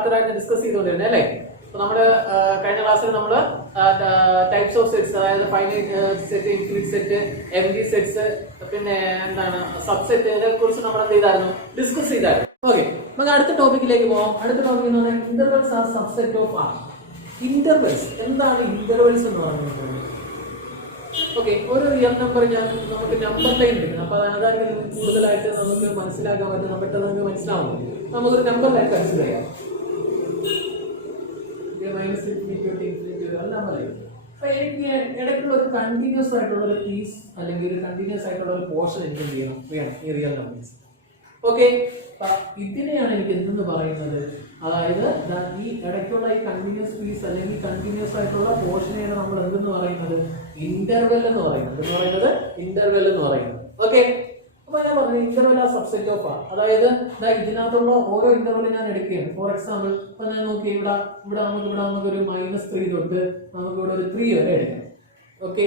പ്രാപ്തരായിട്ട് discuss ചെയ്തുകൊണ്ടിരുന്നത് അല്ലേ? അപ്പൊ നമ്മള് കഴിഞ്ഞ ക്ലാസ്സിൽ നമ്മള് ടൈപ്സ് ഓഫ് സെറ്റ്സ്, അതായത് finite set, infinite set, M G sets, പിന്നെ എന്താണ് സബ്സെറ്റ്, ഇതിനെ കുറിച്ച് നമ്മൾ എന്ത് ചെയ്തായിരുന്നു, ഡിസ്കസ് ചെയ്തായിരുന്നു. ഓക്കെ, നമുക്ക് അടുത്ത ടോപ്പിക്കിലേക്ക് പോകാം. അടുത്ത ടോപ്പിക് എന്ന് പറഞ്ഞാൽ intervals R subset of R. Intervals എന്താണ്? ഇന്റർവെൽസ് എന്ന് പറയുന്നത് ഓക്കെ, ഒരു റിയൽ നമ്പർ നമുക്ക് നമ്പർ ലൈൻ എടുക്കണം. അപ്പൊ അതായിരിക്കും കൂടുതലായിട്ട് നമുക്ക് മനസ്സിലാക്കാൻ പറ്റും, പെട്ടെന്ന് നമുക്ക് മനസ്സിലാവുന്നു. നമുക്കൊരു നമ്പർ ലൈൻ കൺസിഡർ ചെയ്യാം. അപ്പൊ എനിക്ക് ഇടയ്ക്കുള്ള ഒരു കണ്ടിന്യൂസ് ആയിട്ടുള്ള ഒരു പീസ് അല്ലെങ്കിൽ ഒരു കണ്ടിന്യൂസ് ആയിട്ടുള്ള ഒരു പോർഷൻ എനിക്ക് വേണം ഈ റിയൽ നമ്പേഴ്സ്. ഓക്കെ, ഇതിനെയാണ് എനിക്ക് എന്തെന്ന് പറയുന്നത്, അതായത് ഈ ഇടയ്ക്കുള്ള ഈ കണ്ടിന്യൂസ് പീസ് അല്ലെങ്കിൽ കണ്ടിന്യൂസ് ആയിട്ടുള്ള പോർഷനെയാണ് നമ്മൾ എന്തെന്ന് പറയുന്നത്, ഇന്റർവെൽ എന്ന് പറയുന്നത്. ഇന്റർവെൽ എന്ന് പറയുന്നത്. ഓക്കെ, അപ്പൊ ഞാൻ പറഞ്ഞു ഇന്റർവെൽ ആ സബ്സെറ്റ് ഓഫ് ആ, അതായത് ഇതിനകത്തുള്ള ഓരോ ഇന്റർവെലും ഞാൻ എടുക്കുകയാണ്. ഫോർ എക്സാമ്പിൾ ഇപ്പൊ ഞാൻ നോക്കി ഇവിടെ നമുക്കൊരു -3 തൊട്ട് നമുക്കിവിടെ ഒരു 3 വരെ എടുക്കാം. ഓക്കെ,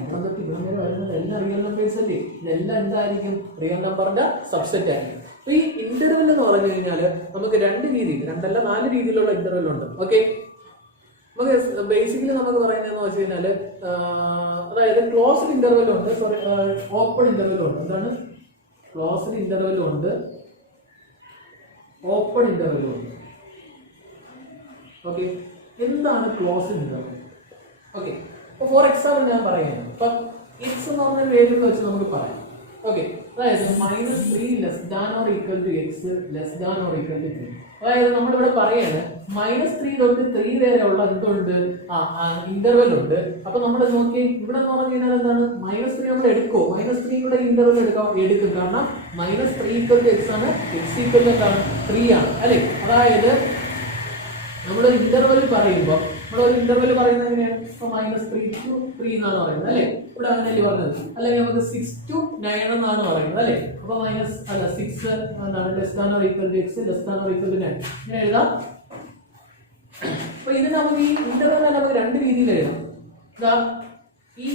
ഇവിടെ തൊട്ട് ഇവിടെ വരെ വരുന്നത് എല്ലാം റിയൽ നമ്പേഴ്സ് അല്ലേ? ഇതെല്ലാം എന്തായിരിക്കും? റിയൽ നമ്പറിന്റെ സബ്സെറ്റ് ആയിരിക്കും. അപ്പൊ ഈ ഇന്റർവെൽ എന്ന് പറഞ്ഞു കഴിഞ്ഞാല് നമുക്ക് 2 രീതിയിൽ, 2 അല്ല 4 രീതിയിലുള്ള ഇന്റർവെൽ ഉണ്ട്. ഓക്കെ, നമുക്ക് ബേസിക്കലി നമുക്ക് പറയുന്നതെന്ന് വെച്ച് കഴിഞ്ഞാല് അതായത് ക്ലോസ്ഡ് ഇന്റർവെൽ ഉണ്ട്, സോറി ഓപ്പൺ ഇന്റർവെൽ ഉണ്ട്. എന്താണ്? ക്ലോസ്ഡ് ഇന്റർവെൽ ഉണ്ട്, ഓപ്പൺ ഇന്റർവെൽ ഉണ്ട്. ഓക്കെ, എന്താണ് ക്ലോസ്ഡ് ഇന്റർവെൽ? ഓക്കെ, അപ്പൊ ഫോർ എക്സാമ്പിൾ ഞാൻ പറയുന്നത് ഇപ്പൊ എക്സ് എന്ന് പറഞ്ഞ വേരിയബിൾ വെച്ച് നമുക്ക് പറയാം. ഓക്കെ, അതായത് -3 less than or equal to X less than or equal to 3. അതായത് നമ്മളിവിടെ പറയാണ് -3 തൊട്ട് 3 വരെയുള്ള എന്തുണ്ട്, ഇന്റർവെൽ ഉണ്ട്. അപ്പൊ നമ്മൾ നോക്കി ഇവിടെ എന്ന് പറഞ്ഞു കഴിഞ്ഞാൽ എന്താണ്, -3 നമ്മൾ എടുക്കോ, -3 കൂടെ ഇന്റർവെൽ എടുക്കും. കാരണം -3 ഈക്വൽ ടു എക്സ് ആണ്, എക്സ് ഈക്വൽ ടു എന്താണ് 3 ആണ് അല്ലെ? അതായത് നമ്മൾ ഇന്റർവെൽ പറയുമ്പോൾ ഒരു ഇന്റർവെൽ പറയുന്നത് എങ്ങനെയാണ്? -3 to 3 എന്നാണ് പറയുന്നത് അല്ലെ? ഇവിടെ അങ്ങനെയല്ലേ പറഞ്ഞത്? അല്ലെങ്കിൽ നമുക്ക് 6 to 9 എന്നാണ് പറയുന്നത് അല്ലെ? അപ്പൊ 6 എന്താണ് less than or equal to X less than or equal to 9 ഇങ്ങനെ എഴുതാം. അപ്പൊ ഇത് നമുക്ക് ഈ ഇന്റർവെൽ നമുക്ക് 2 രീതിയിൽ എഴുതാം. ഈ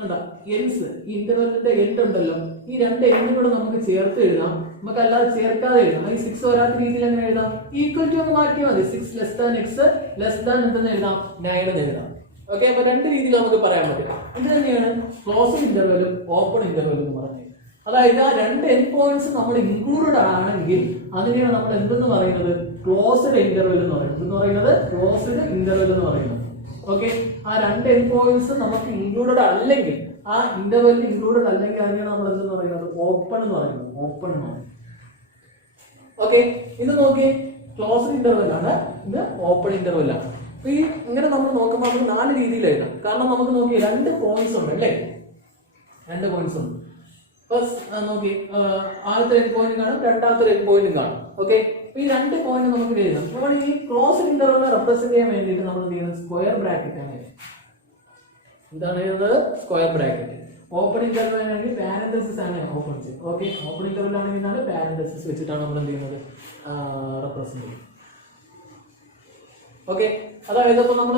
കണ്ട എൻസ്, ഈ ഇന്റർവെല്ലിന്റെ എൻഡ് ഉണ്ടല്ലോ, ഈ 2 എൻഡും കൂടെ നമുക്ക് ചേർത്ത് എഴുതാം. നമുക്ക് അല്ലാതെ ചേർക്കാതെ എഴുതാം. ഈ 6 വരാത്ത രീതിയിൽ എങ്ങനെ എഴുതാം? ഈക്വൽ ടു ഒന്ന് മാറ്റിയാൽ മതി. 6 less than X less than എന്തെന്ന് എഴുതാം, 9 എന്ന് എഴുതാം. ഓക്കെ, അപ്പൊ 2 രീതിയിൽ നമുക്ക് പറയാൻ പറ്റും. ഇത് തന്നെയാണ് ക്ലോസ്ഡ് ഇന്റർവെലും ഓപ്പൺ ഇന്റർവെലും എന്ന് പറഞ്ഞത്. അതായത് ആ 2 എൻഡ് പോയിന്റ്സ് നമ്മൾ ഇൻക്ലൂഡഡ് ആണെങ്കിൽ അതിനെയാണ് നമ്മൾ എന്തെന്ന് പറയുന്നത്, ക്ലോസ്ഡ് ഇന്റർവെൽ എന്ന് പറയുന്നത്. ക്ലോസ്ഡ് ഇന്റർവെൽ എന്ന് പറയുന്നത്. ഓക്കെ, ആ 2 എൻഡ് പോയിന്റ്സ് നമുക്ക് ഇൻക്ലൂഡഡ് അല്ലെങ്കിൽ, ആ ഇന്റർവെൽ ഇൻക്ലൂഡഡ് അല്ലെങ്കിൽ അതിനെയാണ് നമ്മൾ എന്തെന്ന് പറയുന്നത്, ഓപ്പൺ എന്ന് പറയുന്നത്. ഓപ്പൺ എന്ന് പറയുന്നത്. ഓക്കെ, ഇത് നോക്കി ക്ലോസ്ഡ് ഇന്റർവെൽ ആണ്, ഇത് ഓപ്പൺ ഇന്റർവെൽ ആണ്. ഈ ഇങ്ങനെ നമ്മൾ നോക്കുമ്പോൾ നമുക്ക് 4 രീതിയിൽ എഴുതാം. കാരണം നമുക്ക് നോക്കി 2 പോയിന്റ്സ് ഉണ്ട് അല്ലേ? 2 പോയിന്റ്സ് ഉണ്ട്. ഫസ്റ്റ് നോക്കി ആദ്യത്തെ എൻഡ് പോയിന്റ് കാണും, രണ്ടാമത്തെ എൻഡ് പോയിന്റും കാണും. ഓക്കെ, ഈ 2 പോയിന്റ് നമുക്ക് എഴുതാം. നമ്മൾ ഈ ക്ലോസ്ഡ് ഇന്റർവെൽ റെപ്രസെന്റ് ചെയ്യാൻ വേണ്ടിയിട്ട് നമ്മൾ എന്ത് ചെയ്യുന്നത്, സ്ക്വയർ ബ്രാക്കറ്റ് ആണ്. എന്താണ് എഴുതുന്നത്? Square bracket. ഓപ്പൺ ഇന്റർവെൽ ആണെങ്കിൽ പാരന്തസിസ് ആണ് ഓപ്പൺ ചെയ്യുന്നത്. ഓക്കെ, ഓപ്പൺ ഇന്റർവെൽ ആണെങ്കിൽ പാരന്തസിസ് വെച്ചിട്ടാണ് നമ്മൾ എന്ത് ചെയ്യുന്നത്, റെപ്രസെന്റ് ചെയ്യുന്നത്. ഓക്കെ, അതായത് ഇപ്പൊ നമ്മൾ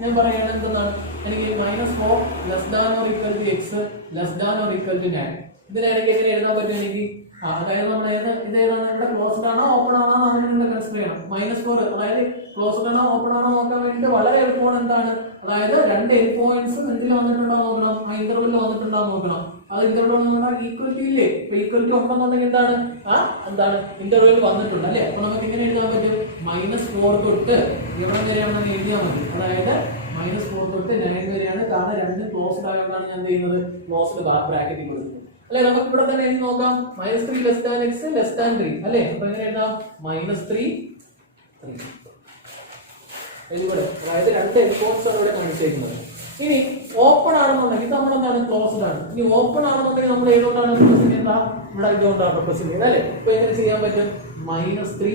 ഞാൻ പറയാണ് എന്താണ്, എനിക്ക് -4 less than or equal to X less than or equal to 9. ഇതിനിടയ്ക്ക് എങ്ങനെ എഴുതാൻ പറ്റും എനിക്ക്? അതായത് നമ്മൾ ഇത് ഏതാണ്, ഇവിടെ ക്ലോസ്ഡ് ആണോ ഓപ്പൺ ആണോ അങ്ങനെ കൺസിഡർ ചെയ്യണം. -4 അതായത് ക്ലോസ്ഡ് ആണോ ഓപ്പൺ ആണോ നോക്കാൻ വേണ്ടിയിട്ട് വളരെ എളുപ്പമാണ്. എന്താണ്, അതായത് 2 എൻഡ് പോയിന്റ്സ് എന്തിൽ വന്നിട്ടുണ്ടോ നോക്കണം, ആ ഇന്റർവെല്ലിൽ വന്നിട്ടുണ്ടോ നോക്കണം. അത് ഇന്റർവെൽ ഈക്വൽ ടു ഇല്ലേ? ഇപ്പൊ ഈക്വൽ ടു ഉണ്ടെന്നുണ്ടെങ്കിൽ എന്താണ് ഇന്റർവെൽ വന്നിട്ടുണ്ട് അല്ലെ? അപ്പൊ നമുക്ക് ഇങ്ങനെ എഴുതാൻ പറ്റും, -4 തൊട്ട് എവിടെ വരെയാണെന്ന് എഴുതിയാൽ മതി. അതായത് -4 തൊട്ട് 9 വരെയാണ്. കാരണം 2 ക്ലോസ്ഡ് ആയതുകൊണ്ടാണ് ഞാൻ ചെയ്യുന്നത് ക്ലോസ്ഡ് ബ്രാക്കറ്റിൽ കൊടുക്കുന്നത് അല്ലെ? നമുക്ക് ഇവിടെ തന്നെ എഴുതി നോക്കാം, -3 less than X less than 3 അല്ലെ? അപ്പൊ എങ്ങനെ എഴുതാം, -3 ഇവിടെ. അതായത് 2 എൻകോഡ്സ് ആണ് ഇവിടെ കാണിച്ചേക്കുന്നത്. ഇനി ഓപ്പൺ ആണെന്നുണ്ടെങ്കിൽ നമ്മൾ എന്താണ്, ക്ലോസ്ഡ് ആണ്. ഇനി ഓപ്പൺ ആണെന്നുണ്ടെങ്കിൽ നമ്മൾ ഏതുകൊണ്ടാണ് റെപ്രസെന്റ് ചെയ്യുന്നത്, ഇവിടെ ഇതുകൊണ്ടാണ് റെപ്രസെന്റ് ചെയ്യുന്നത് അല്ലെ? അപ്പൊ എങ്ങനെ ചെയ്യാൻ പറ്റും, -3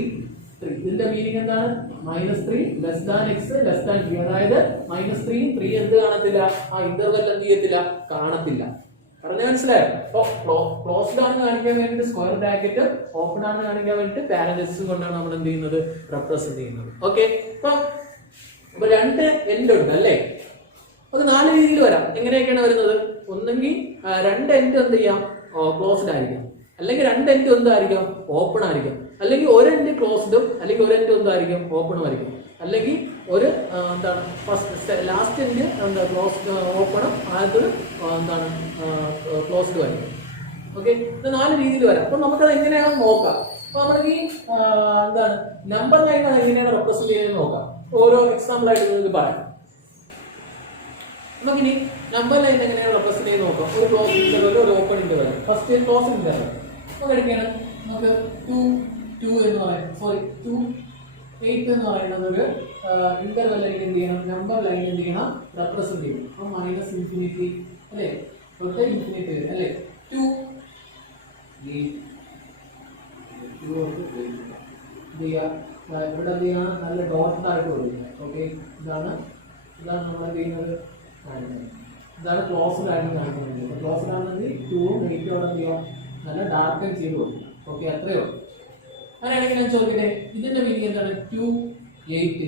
ഇതിന്റെ മീനിങ് എന്താണ്, -3 less than X less than 3. അതായത് -3 3 എന്ത് കാണത്തില്ല, ആ ഇന്റർവെൽ എന്ത് ചെയ്യത്തില്ല, കാണത്തില്ല. പറഞ്ഞ മനസ്സിലായോ? അപ്പൊ ക്ലോസ്ഡ് ആണ് കാണിക്കാൻ വേണ്ടിട്ട് സ്ക്വയർ ബ്രാക്കറ്റ്, ഓപ്പൺ ആണ് കാണിക്കാൻ വേണ്ടിട്ട് പാരന്തസിസ് കൊണ്ടാണ് നമ്മൾ എന്ത് ചെയ്യുന്നത്, റെപ്രസെന്റ് ചെയ്യുന്നത്. ഓക്കെ, അപ്പൊ 2 എൻഡ് ഉണ്ട് അല്ലേ? അത് 4 രീതിയിൽ വരാം. എങ്ങനെയൊക്കെയാണ് വരുന്നത്? ഒന്നെങ്കിൽ 2 എൻഡ് എന്ത് ചെയ്യാം, ക്ലോസ്ഡ് ആയിരിക്കാം, അല്ലെങ്കിൽ 2 എൻഡ് എന്തായിരിക്കാം, ഓപ്പൺ ആയിരിക്കാം, അല്ലെങ്കിൽ ഒരു എൻഡ് ക്ലോസ്ഡും അല്ലെങ്കിൽ ഒരു എൻഡ് എന്തായിരിക്കും ഓപ്പണും ആയിരിക്കും, അല്ലെങ്കിൽ ഒരു എന്താണ് ഫസ്റ്റ് ലാസ്റ്റ് എൻഡ് എന്താ ക്ലോസ്ഡ് ഓപ്പണും ആദ്യത്തൊരു എന്താണ് ക്ലോസ്ഡും ആയിരിക്കും. ഓക്കെ, ഇത് 4 രീതിയിൽ വരാം. അപ്പൊ നമുക്കത് എങ്ങനെയാണെന്ന് നോക്കാം. അപ്പൊ നമ്മുടെ ഈ എന്താണ് നമ്പർ ലൈൻ അത് എങ്ങനെയാണ് റെപ്രസെന്റ് ചെയ്യുന്നത് നോക്കാം. ഓരോ എക്സാമ്പിൾ ആയിട്ട് നിങ്ങൾക്ക് പറയാം. നമുക്കിനി നമ്പർ ലൈൻ എങ്ങനെയാണ് റെപ്രസെന്റ് ചെയ്ത് നോക്കാം. ഒരു ക്ലോസ് ഇന്റർവൽ, ഒരു open interval. First close interval നമുക്ക് എടുക്കുകയാണ്. നമുക്ക് 2 എന്ന് പറയുന്നത് 2 8 എന്ന് പറയുന്നത് ഒരു ഇന്റർവൽ ലൈൻ എന്ത് ചെയ്യണം, നമ്പർ ലൈൻ എന്ത് ചെയ്യണം, റെപ്രസെന്റ് ചെയ്യണം. അപ്പൊ മൈനസ് ഇൻഫിനിറ്റി അല്ലേ, തൊട്ട് ഇൻഫിനിറ്റി അല്ലേ, 2 8 ഇവിടെ എന്ത് ചെയ്യണം, നല്ല ഡോട്ടഡ് ആയിട്ട് കൊടുക്കുക. ഓക്കെ, ഇതാണ് നമ്മൾ എന്ത് ചെയ്യുന്നത്, ഇതാണ് ക്ലോസ്ഡ് ആയിട്ട് കാണിക്കുന്നത്. ക്ലോസ്ഡ് ആണെങ്കിൽ 2ഉം 8ഉം അവിടെ എന്ത് ചെയ്യാം, നല്ല ഡാർക്ക് ചെയ്ത് കൊടുക്കും. ഓക്കെ, അത്രയോ. അങ്ങനെയാണെങ്കിൽ ഞാൻ ചോദിക്കട്ടെ, ഇതിന്റെ മീനിങ് എന്താണ്, 2 8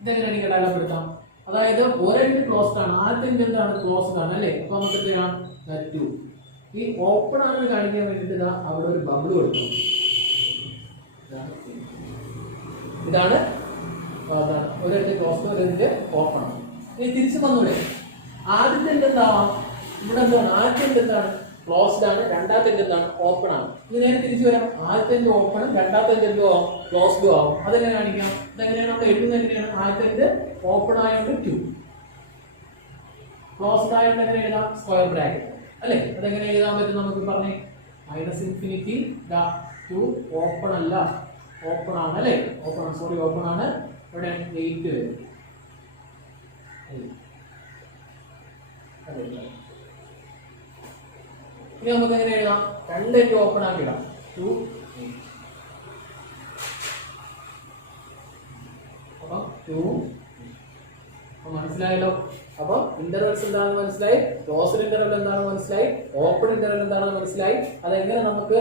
ഇതെങ്ങനെ എനിക്ക് അടയാളപ്പെടുത്താം? അതായത് ഒരെണ്ണം ക്ലോസ്ഡ് ആണ്, ആദ്യത്തെ എന്താണ് ക്ലോസ്ഡ് ആണ് അല്ലേ. അപ്പൊ നമുക്ക് എന്ത് ചെയ്യണം, 2 ഈ ഓപ്പൺ ആണെന്ന് കാണിക്കാൻ വേണ്ടിയിട്ട് ഇതാ അവിടെ ഒരു ബബിൾ കൊടുക്കണം. ഇതാണ് ഒരെണ്ണം ക്ലോസ്ഡ്, ഒരെണ്ണം ഓപ്പൺ ആണ്. ഇനി തിരിച്ചു വന്നൂടെ, ആദ്യത്തെ എന്താവാം, ഇവിടെ എന്താണ്, ആദ്യത്തെ എന്താണ് ക്ലോസ്ഡ് ആണ്, രണ്ടാമത്തെ എന്താണ് ഓപ്പൺ ആണ്. ഇത് നേരെ തിരിച്ചു വരാം, ആദ്യത്തെ ഓപ്പണും രണ്ടാമത്തെ എന്തോ ആവും, ക്ലോസ്ഡും ആവും. അതെങ്ങനെ കാണിക്കാം, ഇതെങ്ങനെയാണ് നമ്മൾ എഴുതുന്നത്, എങ്ങനെയാണ്, ആദ്യത്തെ ഓപ്പൺ ആയതുകൊണ്ട് 2, ക്ലോസ്ഡ് ആയതുകൊണ്ട് എങ്ങനെ എഴുതാം, സ്ക്വയർ ബ്രാക്കറ്റ് അല്ലേ. അതെങ്ങനെ എഴുതാൻ പറ്റും നമുക്ക് പറഞ്ഞേ, മൈനസ് ഇൻഫിനിറ്റി 2 ഓപ്പൺ അല്ല, ഓപ്പൺ ആണ് അല്ലേ, ഓപ്പൺ ആണ്. ഇവിടെ 8 വരും. ഇനി നമുക്ക് എങ്ങനെ എഴുതാം, 2 ഓപ്പൺ ആക്കി ഇടാം, 2 8. അപ്പം 2 മനസ്സിലായല്ലോ. അപ്പൊ ഇന്റർവെൽസ് എന്താണെന്ന് മനസ്സിലായി, ക്ലോസ്ഡ് ഇന്റർവെൽ എന്താണെന്ന് മനസ്സിലായി, ഓപ്പൺ ഇന്റർവെൽ എന്താണെന്ന് മനസ്സിലായി, അതെങ്ങനെ നമുക്ക്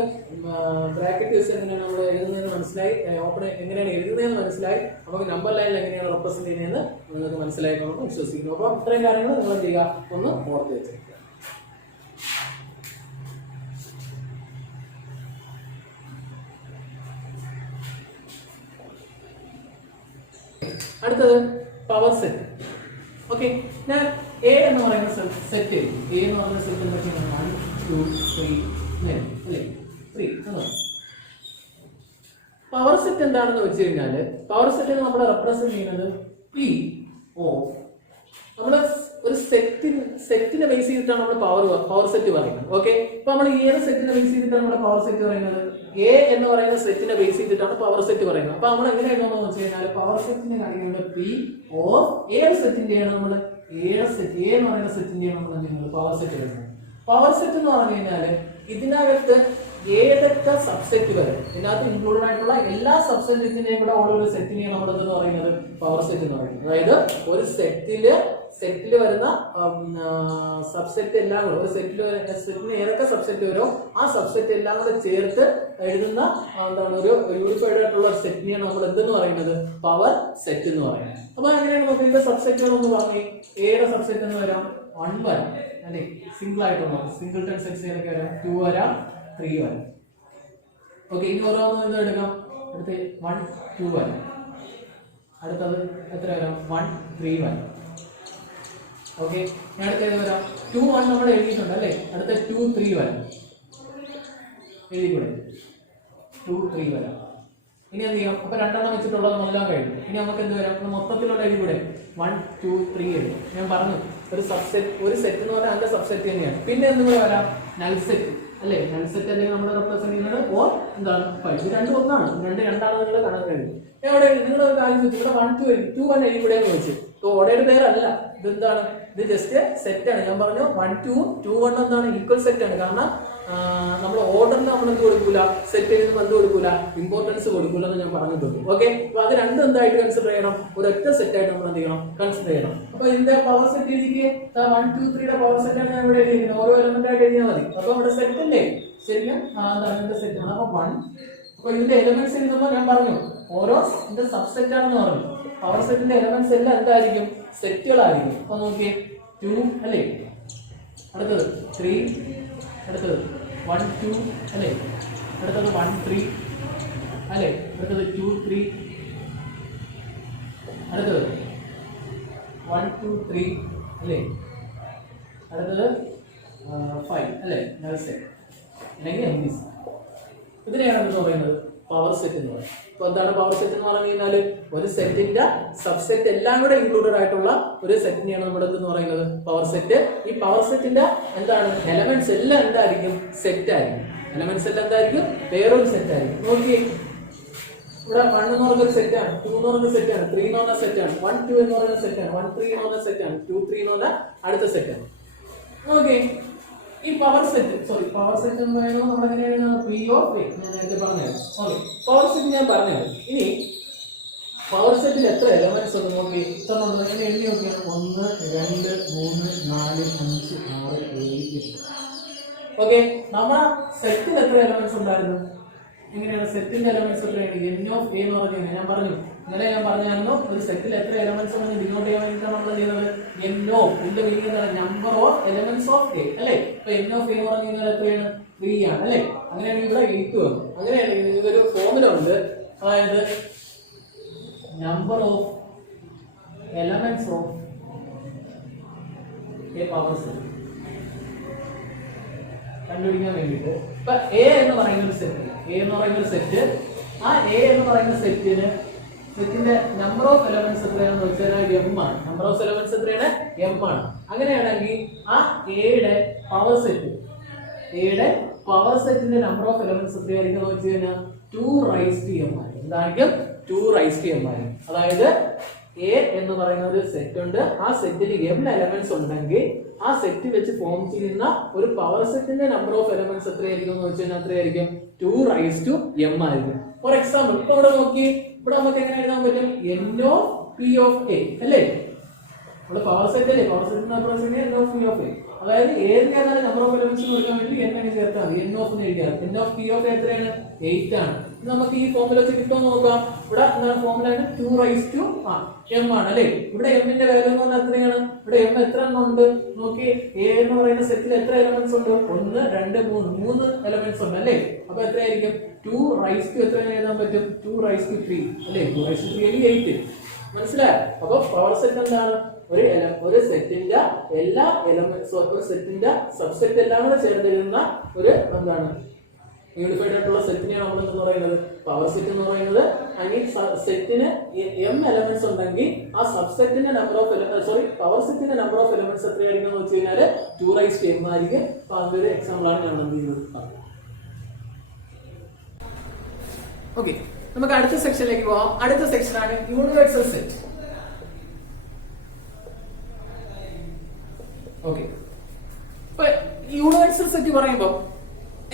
ബ്രാക്കറ്റ് യൂസ് എങ്ങനെയാണ് നമ്മൾ എഴുതുന്നതെന്ന് മനസ്സിലായി, ഓപ്പൺ എങ്ങനെയാണ് എഴുതുന്നതെന്ന് മനസ്സിലായി, നമുക്ക് നമ്പർ ലൈനിൽ എങ്ങനെയാണ് റെപ്രസെന്റ് ചെയ്യുന്നതെന്ന് നിങ്ങൾക്ക് മനസ്സിലായിക്കൊണ്ടെന്ന് വിശ്വസിക്കുന്നു. അപ്പോൾ ഇത്രയും കാര്യങ്ങൾ നിങ്ങൾ എന്ത് ചെയ്യുക, ഒന്ന് ഓർത്ത് വെച്ചേക്കുക. അടുത്തത് പവർ സെറ്റ്. ഓക്കെ, ഞാൻ എ എന്ന് പറയുന്ന സെറ്റ്, എ എന്ന് പറയുന്ന സെറ്റ് എന്തൊക്കെയാണ്, 1 2 3 അല്ലേ, 3 എന്നാണ്. പവർ സെറ്റ് എന്താണെന്ന് വെച്ച് കഴിഞ്ഞാൽ, പവർ സെറ്റ് നമ്മൾ റെപ്രസെന്റ് ചെയ്യുന്നത് P ഓഫ്, നമ്മൾ ഒരു സെറ്റിനെ ബേസ് ചെയ്തിട്ടാണ് നമ്മൾ പവർ സെറ്റ് പറയുന്നത്. ഓക്കെ, അപ്പൊ നമ്മൾ ഏത് സെറ്റിനെ ബേസ് ചെയ്തിട്ടാണ് നമ്മുടെ പവർ സെറ്റ് പറയുന്നത്, എ എന്ന് പറയുന്ന സെറ്റിനെ ബേസ് ചെയ്തിട്ടാണ് പവർ സെറ്റ് പറയുന്നത്. അപ്പൊ നമ്മൾ എങ്ങനെ എഴുതുന്നത് വെച്ച് കഴിഞ്ഞാൽ, പവർ സെറ്റിനെ കാണിക്കുന്നത് P ഓഫ് ഏത് സെറ്റിന്റെയാണ്, നമ്മൾ ഏത് സെറ്റ്, എ എന്ന് പറയുന്ന സെറ്റിന്റെയാണ് നമ്മൾ എന്ത് ചെയ്യുന്നത്, പവർ സെറ്റ് എഴുതുന്നത്. പവർ സെറ്റ് എന്ന് പറഞ്ഞു കഴിഞ്ഞാൽ ഇതിനകത്ത് ഏതൊക്കെ സബ്സെറ്റ് വരും, ഇതിനകത്ത് ഇൻക്ലൂഡഡ് ആയിട്ടുള്ള എല്ലാ സബ്സെറ്റിന്റെയും കൂടെ ഓരോ സെറ്റിനെയാണ് നമ്മൾ എന്തെന്ന് പറയുന്നത്, പവർ സെറ്റ് എന്ന് പറയുന്നത്. അതായത് ഒരു സെറ്റിൽ വരുന്ന സബ്സെറ്റ് എല്ലാം കൂടെ, ഒരു സെറ്റിന് ഏതൊക്കെ സബ്സെറ്റ് വരുമോ ആ സബ്സെറ്റ് എല്ലാം കൂടെ ചേർത്ത് എഴുതുന്ന എന്താണ് ഒരു യൂണിഫൈഡ് ആയിട്ടുള്ള സെറ്റിനെയാണ് നമ്മൾ എന്തെന്ന് പറയുന്നത്, പവർ സെറ്റ് എന്ന് പറയുന്നത്. അപ്പൊ അങ്ങനെയാണ് നമുക്ക് ഇതിന്റെ സബ്സെറ്റുകൾ ഒന്ന് പറഞ്ഞേ. എയുടെ സബ്സെറ്റ് എന്ന് വരാം 1 വരാം അല്ലെ, സിംഗിൾ ആയിട്ടുള്ള സിംഗിൾട്ടൺ സെറ്റ്സ് ഏതൊക്കെ വരാം, 2 വരാം, 3 വരാം. ഓക്കെ, ഇനി ഓരോന്നും എടുക്കാം. അടുത്ത് 1 2 വരാം, അടുത്തത് എത്ര വരാം, 1 3 വരാം. ഓക്കെ, അടുത്തത് വരാം 2 1 നമ്മൾ എഴുതിയിട്ടുണ്ട് അല്ലേ, അടുത്ത 2 3 വരാം, എഴുതിക്കൂടെ, 2 3 വരാം. ഇനി എന്ത് ചെയ്യാം, അപ്പൊ രണ്ടെണ്ണം വെച്ചിട്ടുള്ളത് എല്ലാം കഴിഞ്ഞു. ഇനി നമുക്ക് എന്ത് വരാം, മൊത്തത്തിലുള്ള എഴുതിക്കൂടെ, 1 2 3 എഴുതും. ഞാൻ പറഞ്ഞു ഒരു സബ്സെറ്റ്, ഒരു സെറ്റ് എന്ന് പറഞ്ഞാൽ അതിന്റെ സബ്സെറ്റ് തന്നെയാണ്. പിന്നെ എന്തുകൂടെ വരാം, നൾ സെറ്റ് അല്ലേ, നൾ സെറ്റ് അല്ലെങ്കിൽ നമ്മൾ റെപ്രസെന്റ് ചെയ്യുന്നത് ഓർ എന്താണ് 5. ഇത് രണ്ടും ഒന്നാണ്, രണ്ടാണ് നിങ്ങൾ കാണാൻ കഴിയും. അവിടെ നിങ്ങൾ ഒരു കാര്യം ചോദിച്ചു, ഇവിടെ 1 2 2 1 എഴുതിക്കൂടെ എന്ന് ചോദിച്ചു. ഓർഡർ പേരല്ല, ഇതെന്താണ്, ഇത് ജസ്റ്റ് സെറ്റ് ആണ്. ഞാൻ പറഞ്ഞു 1 2 2 1 എന്താണ് ഈക്വൽ സെറ്റ് ആണ്. കാരണം നമ്മൾ ഓർഡറിൽ നമ്മൾ എന്ത് കൊടുക്കൂല, സെറ്റ് ചെയ്യുമ്പോൾ എന്ത് കൊടുക്കൂല, ഇമ്പോർട്ടൻസ് കൊടുക്കൂല എന്ന് ഞാൻ പറഞ്ഞിട്ടുണ്ട്. ഓക്കെ, അപ്പൊ അത് രണ്ടും എന്തായിട്ട് കൺസിഡർ ചെയ്യണം, ഒരൊറ്റ സെറ്റ് ആയിട്ട് നമ്മൾ എന്ത് ചെയ്യണം, കൺസിഡർ ചെയ്യണം. അപ്പൊ ഇതിന്റെ പവർ സെറ്റ് എഴുതിക്ക് 1 2 3 പവർ സെറ്റ് ആണ് ഞാൻ ഇവിടെ എഴുതിയിരിക്കുന്നത്. ഓരോ എലമെന്റ് ആയിട്ട് എഴുതിയാൽ മതി. അപ്പൊ ഇവിടെ സെറ്റ് അല്ലേ, ശരിക്കും ഇതിന്റെ സെറ്റ് ആണ്. അപ്പൊ 1, അപ്പൊ ഇതിന്റെ എലമെന്റ്സ് എഴുതുമ്പോൾ ഞാൻ പറഞ്ഞു ഓരോ ഇതിന്റെ സബ്സെറ്റ് ആണെന്ന് പറഞ്ഞു. പവർ സെറ്റിന്റെ എലമെന്റ്സ് എല്ലാം എന്തായിരിക്കും, സെറ്റുകളായിരിക്കും. അപ്പൊ നോക്കിയേ 2 അല്ലേ, അടുത്തത് 3, അടുത്തത് 1 2 അല്ലേ, അടുത്തത് 1 3, അല്ലേ? അടുത്തത് 2 3, അടുത്തത് 1 2 3 അല്ലേ? അടുത്തത് 5 അല്ലേ? അല്ലെങ്കിൽ MVC. ഇതിനെയാണ് എന്ന് പറയുന്നത് പവർ സെറ്റ് എന്ന് പറയുന്നത്. അപ്പോൾ എന്താണ് പവർ സെറ്റ് എന്ന് പറഞ്ഞു കഴിഞ്ഞാൽ ഒരു സെറ്റിന്റെ സബ്സെറ്റ് എല്ലാം കൂടെ ഇൻക്ലൂഡഡ് ആയിട്ടുള്ള ഒരു സെറ്റിനെയാണ് നമ്മുടെ എന്ന് പറയുന്നത് പവർ സെറ്റ്. ഈ പവർ സെറ്റിന്റെ എന്താണ് എലമെന്റ്സ് എല്ലാം എന്തായിരിക്കും? സെറ്റ് ആയിരിക്കും. എലമെന്റ്സ് എല്ലാം എന്തായിരിക്കും? വേറൊരു സെറ്റ് ആയിരിക്കും. നോക്കിയേ, ഇവിടെ 1 എന്ന് പറയുന്ന സെറ്റാണ്, 2 എന്ന് പറയുന്ന സെറ്റാണ്, 3 എന്ന് പറയുന്ന സെറ്റാണ്, 1 2 എന്ന് പറയുന്ന സെറ്റാണ്, 1 3 എന്ന് പറയുന്ന സെറ്റാണ്, 2 3 എന്ന് പറയുന്ന അടുത്ത സെറ്റാണ്. ഓക്കെ, ഈ പവർ സെറ്റ് പവർ സെറ്റ് എന്ന് പറയുന്നത് നമ്മൾ എങ്ങനെയാണ് P of A ഞാൻ നേരത്തെ പറഞ്ഞത്. ഓക്കെ, പവർ സെറ്റ് ഞാൻ പറഞ്ഞത്. ഇനി പവർ സെറ്റിൽ എത്ര എലമെന്റ്സ് ഉണ്ട് നോക്കി. ഇത്ര എങ്ങനെ എണ്ണി നോക്കിയാണ് 1 2 3 4 5 6 7 8. ഓക്കെ, നമ്മുടെ സെറ്റിൽ എത്ര എലമെന്റ്സ് ഉണ്ടായിരുന്നു? എങ്ങനെയാണ് സെറ്റിന്റെ എലമെന്റ്സ് എത്രയാണ്? N of A എന്ന് പറഞ്ഞു. ഞാൻ പറഞ്ഞായിരുന്നു ഒരു സെറ്റിൽ എത്ര എലമെന്റ്സ് ഉണ്ടെന്ന് ഡിനോട്ട് ചെയ്യാൻ വേണ്ടിയിട്ടാണ് നമ്മൾ ചെയ്യുന്നത്. N of ഇതിന്റെ മീനിങ് എന്താണ്? Number of elements of A അല്ലേ? അപ്പൊ N of A എന്ന് പറഞ്ഞു കഴിഞ്ഞാൽ എത്രയാണ്? 3 ആണ് അല്ലേ? അങ്ങനെയാണെങ്കിൽ ഇവിടെ 8 വന്നു. അങ്ങനെയാണെങ്കിൽ ഇതൊരു ഫോർമുല ഉണ്ട്, അതായത് number of elements of A power set കണ്ടുപിടിക്കാൻ വേണ്ടിയിട്ട് ഇപ്പൊ A എന്ന് പറയുന്ന ഒരു സെറ്റ്, A എന്ന് പറയുന്ന ഒരു സെറ്റ്, ആ A എന്ന് പറയുന്ന സെറ്റിന്റെ നമ്പർ ഓഫ് എലമെന്റ്സ് എത്രയാണെന്ന് വെച്ചാൽ M ആണ്. നമ്പർ ഓഫ് എലമെന്റ്സ് എത്രയാണ്? M ആണ്. അങ്ങനെയാണെങ്കിൽ ആ എയുടെ പവർ സെറ്റിന്റെ നമ്പർ ഓഫ് എലമെന്റ്സ് എത്രയായിരിക്കും എന്ന് വെച്ച് കഴിഞ്ഞാൽ 2 raised to m ആയിരിക്കും. എന്തായിരിക്കും? 2 raised to m ആയിരിക്കും. അതായത് A എന്ന് പറയുന്ന ഒരു സെറ്റ് ഉണ്ട്, ആ സെറ്റിൽ m എലമെന്റ്സ് ഉണ്ടെങ്കിൽ ആ സെറ്റ് വെച്ച് ഫോം ചെയ്യുന്ന ഒരു പവർ സെറ്റിന്റെ നമ്പർ ഓഫ് എലമെന്റ്സ് എത്രയായിരിക്കും എന്ന് വെച്ച് കഴിഞ്ഞാൽ എത്രയായിരിക്കും? 2 raised to m ആയിരിക്കും. ഫോർ എക്സാമ്പിൾ ഇപ്പൊ ഇവിടെ നോക്കി, ഇവിടെ നമുക്ക് എങ്ങനെ എഴുതാൻ പറ്റും? N of P of A അല്ലേ? ഇവിടെ പവർ സെറ്റ് അല്ലേ? പവർ സെറ്റിന്റെ number N of P of A. അതായത് ഏതിനാണ് നമ്പർ ഓഫ് എലമെന്റ്സ് കൊടുക്കാൻ വേണ്ടി n എന്ന് ചേർത്താൽ മതി. N of എന്ന് എഴുതിയാൽ N of P of A എത്രയാണ്? 8 ആണ്. നമുക്ക് ഈ ഫോർമുല വെച്ച് കിട്ടുമെന്ന് നോക്കാം. ഇവിടെ എന്താണ് ഫോർമുല? 2 raised to m ആണ് അല്ലേ? ഇവിടെ m ന്റെ വാല്യൂ എന്ന് പറഞ്ഞാൽ എത്രയാണ്? ഇവിടെ m എത്ര എണ്ണം ഉണ്ട് നോക്കി. A എന്ന് പറയുന്ന സെറ്റിൽ എത്ര എലമെന്റ്സ് ഉണ്ട്? 1 2 3 എലമെന്റ്സ് ഉണ്ട് അല്ലേ? അപ്പൊ എത്രയായിരിക്കും? 2 raised to എത്ര എഴുതാൻ പറ്റും? 2 raised to 3 അല്ലേ? 2 raised to 3 8. മനസ്സിലായോ? അപ്പൊ പവർ സെറ്റ് എന്താണ്? ഒരു സെറ്റിന്റെ എല്ലാ എലമെന്റ്സും, ഒരു സെറ്റിന്റെ സബ്സെറ്റ് എല്ലാം കൂടെ ചേർന്നിരുന്ന ഒരു എന്താണ് യൂണിഫൈഡ് ആയിട്ടുള്ള സെറ്റിനെയാണ് നമ്മൾ എന്ന് പറയുന്നത് പവർ സെറ്റ് എന്ന് പറയുന്നത്. അല്ലെങ്കിൽ സെറ്റിന് m എലമെന്റ്സ് ഉണ്ടെങ്കിൽ ആ സബ്സെറ്റിന്റെ നമ്പർ ഓഫ് പവർ സെറ്റിന്റെ നമ്പർ ഓഫ് എലമെന്റ്സ് എത്രയായിരിക്കും എന്ന് വെച്ച് കഴിഞ്ഞാൽ 2 raised to m ആയിരിക്കും. അപ്പൊ അതൊരു എക്സാമ്പിൾ ആണ് ഞാൻ നൽകിയത്. ഓക്കെ, നമുക്ക് അടുത്ത സെക്ഷനിലേക്ക് പോവാം. അടുത്ത സെക്ഷനാണ് യൂണിവേഴ്സൽ സെറ്റ്. ഓക്കെ, ഇപ്പൊ യൂണിവേഴ്സൽ സെറ്റ് പറയുമ്പോൾ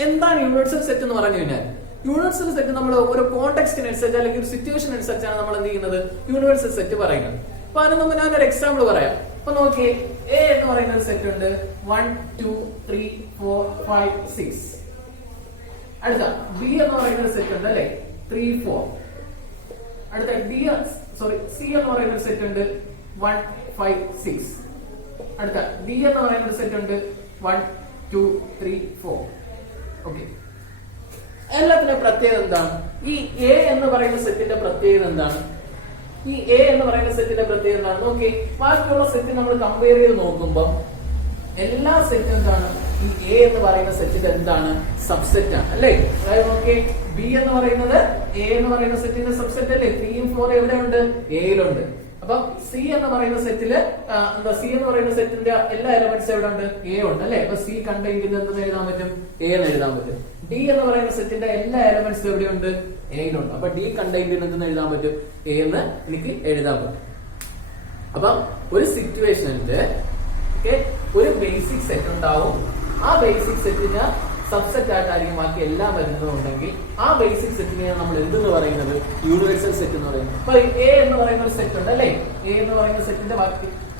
എന്താണ് യൂണിവേഴ്സൽ സെറ്റ് എന്ന് പറഞ്ഞു കഴിഞ്ഞാൽ, യൂണിവേഴ്സൽ സെറ്റ് നമ്മൾ ഒരു കോണ്ടെക്സ്റ്റിനനുസരിച്ച് അല്ലെങ്കിൽ ഒരു സിറ്റുവേഷൻ അനുസരിച്ചാണ് നമ്മൾ എന്ത് ചെയ്യുന്നത് യൂണിവേഴ്സൽ സെറ്റ് പറയുന്നത്. അപ്പൊ അതിന് മുമ്പ് ഞാനൊരു എക്സാമ്പിൾ പറയാം. അപ്പൊ നോക്കി, A എന്ന് പറയുന്ന ഒരു സെറ്റ് ഉണ്ട്, 1 2 3 4 5 6. അടുത്ത B എന്ന് പറയുന്ന ഒരു സെറ്റ് ഉണ്ട് അല്ലെ, 3 4. അടുത്ത C എന്ന് പറയുന്ന ഒരു സെറ്റ് ഉണ്ട്, 1 5 6. അടുത്ത D എന്ന് പറയുന്ന ഒരു സെറ്റ് ഉണ്ട്, 1 2 3 4. ഓക്കെ, എല്ലാത്തിന്റെ പ്രത്യേകത എന്താണ്? ഈ A എന്ന് പറയുന്ന സെറ്റിന്റെ പ്രത്യേകത എന്താണ്? ഈ A എന്ന് പറയുന്ന സെറ്റിന്റെ പ്രത്യേകത എന്താണ്? നോക്കി, ബാക്കിയുള്ള സെറ്റ് നമ്മൾ കമ്പയർ ചെയ്ത് നോക്കുമ്പോൾ എല്ലാ സെറ്റും എന്താണ്? ഈ A എന്ന് പറയുന്ന സെറ്റിന്റെ എന്താണ്? സബ്സെറ്റ് ആണ് അല്ലേ? അതായത് നോക്കി, B എന്ന് പറയുന്നത് A എന്ന് പറയുന്ന സെറ്റിന്റെ സബ്സെറ്റ് അല്ലേ? 3 4 എവിടെയുണ്ട്? Aയിലുണ്ട്. അപ്പൊ C എന്ന് പറയുന്ന സെറ്റില് C എന്ന് പറയുന്ന സെറ്റിന്റെ എല്ലാ എലമെന്റ്സ് എവിടെ ഉണ്ട്? A ഉണ്ട് അല്ലെ? അപ്പൊ C കണ്ടെയ്ൻഡ് എന്തെന്ന് എഴുതാൻ പറ്റും? A എന്ന് എഴുതാൻ പറ്റും. D എന്ന് പറയുന്ന സെറ്റിന്റെ എല്ലാ എലമെന്റ്സും എവിടെയുണ്ട്? Aയിലുണ്ട്. അപ്പൊ D കണ്ടെയ്ൻഡ് എന്തെന്ന് എഴുതാൻ പറ്റും? A എന്ന് എനിക്ക് എഴുതാൻ പറ്റും. അപ്പൊ ഒരു സിറ്റുവേഷനില് ഒരു ബേസിക് സെറ്റ് ഉണ്ടാവും. ആ ബേസിക് സെറ്റിന് സബ്സെറ്റ് ആയിട്ടായിരിക്കും ബാക്കി എല്ലാം വരുന്നത് ഉണ്ടെങ്കിൽ ആ ബേസിക് സെറ്റിനെയാണ് നമ്മൾ എന്തെന്ന് പറയുന്നത്? യൂണിവേഴ്സൽ സെറ്റ് എന്ന് പറയുന്നത്. അപ്പൊ A എന്ന് പറയുന്ന ഒരു സെറ്റ് ഉണ്ട് അല്ലെ? A എന്ന് പറയുന്ന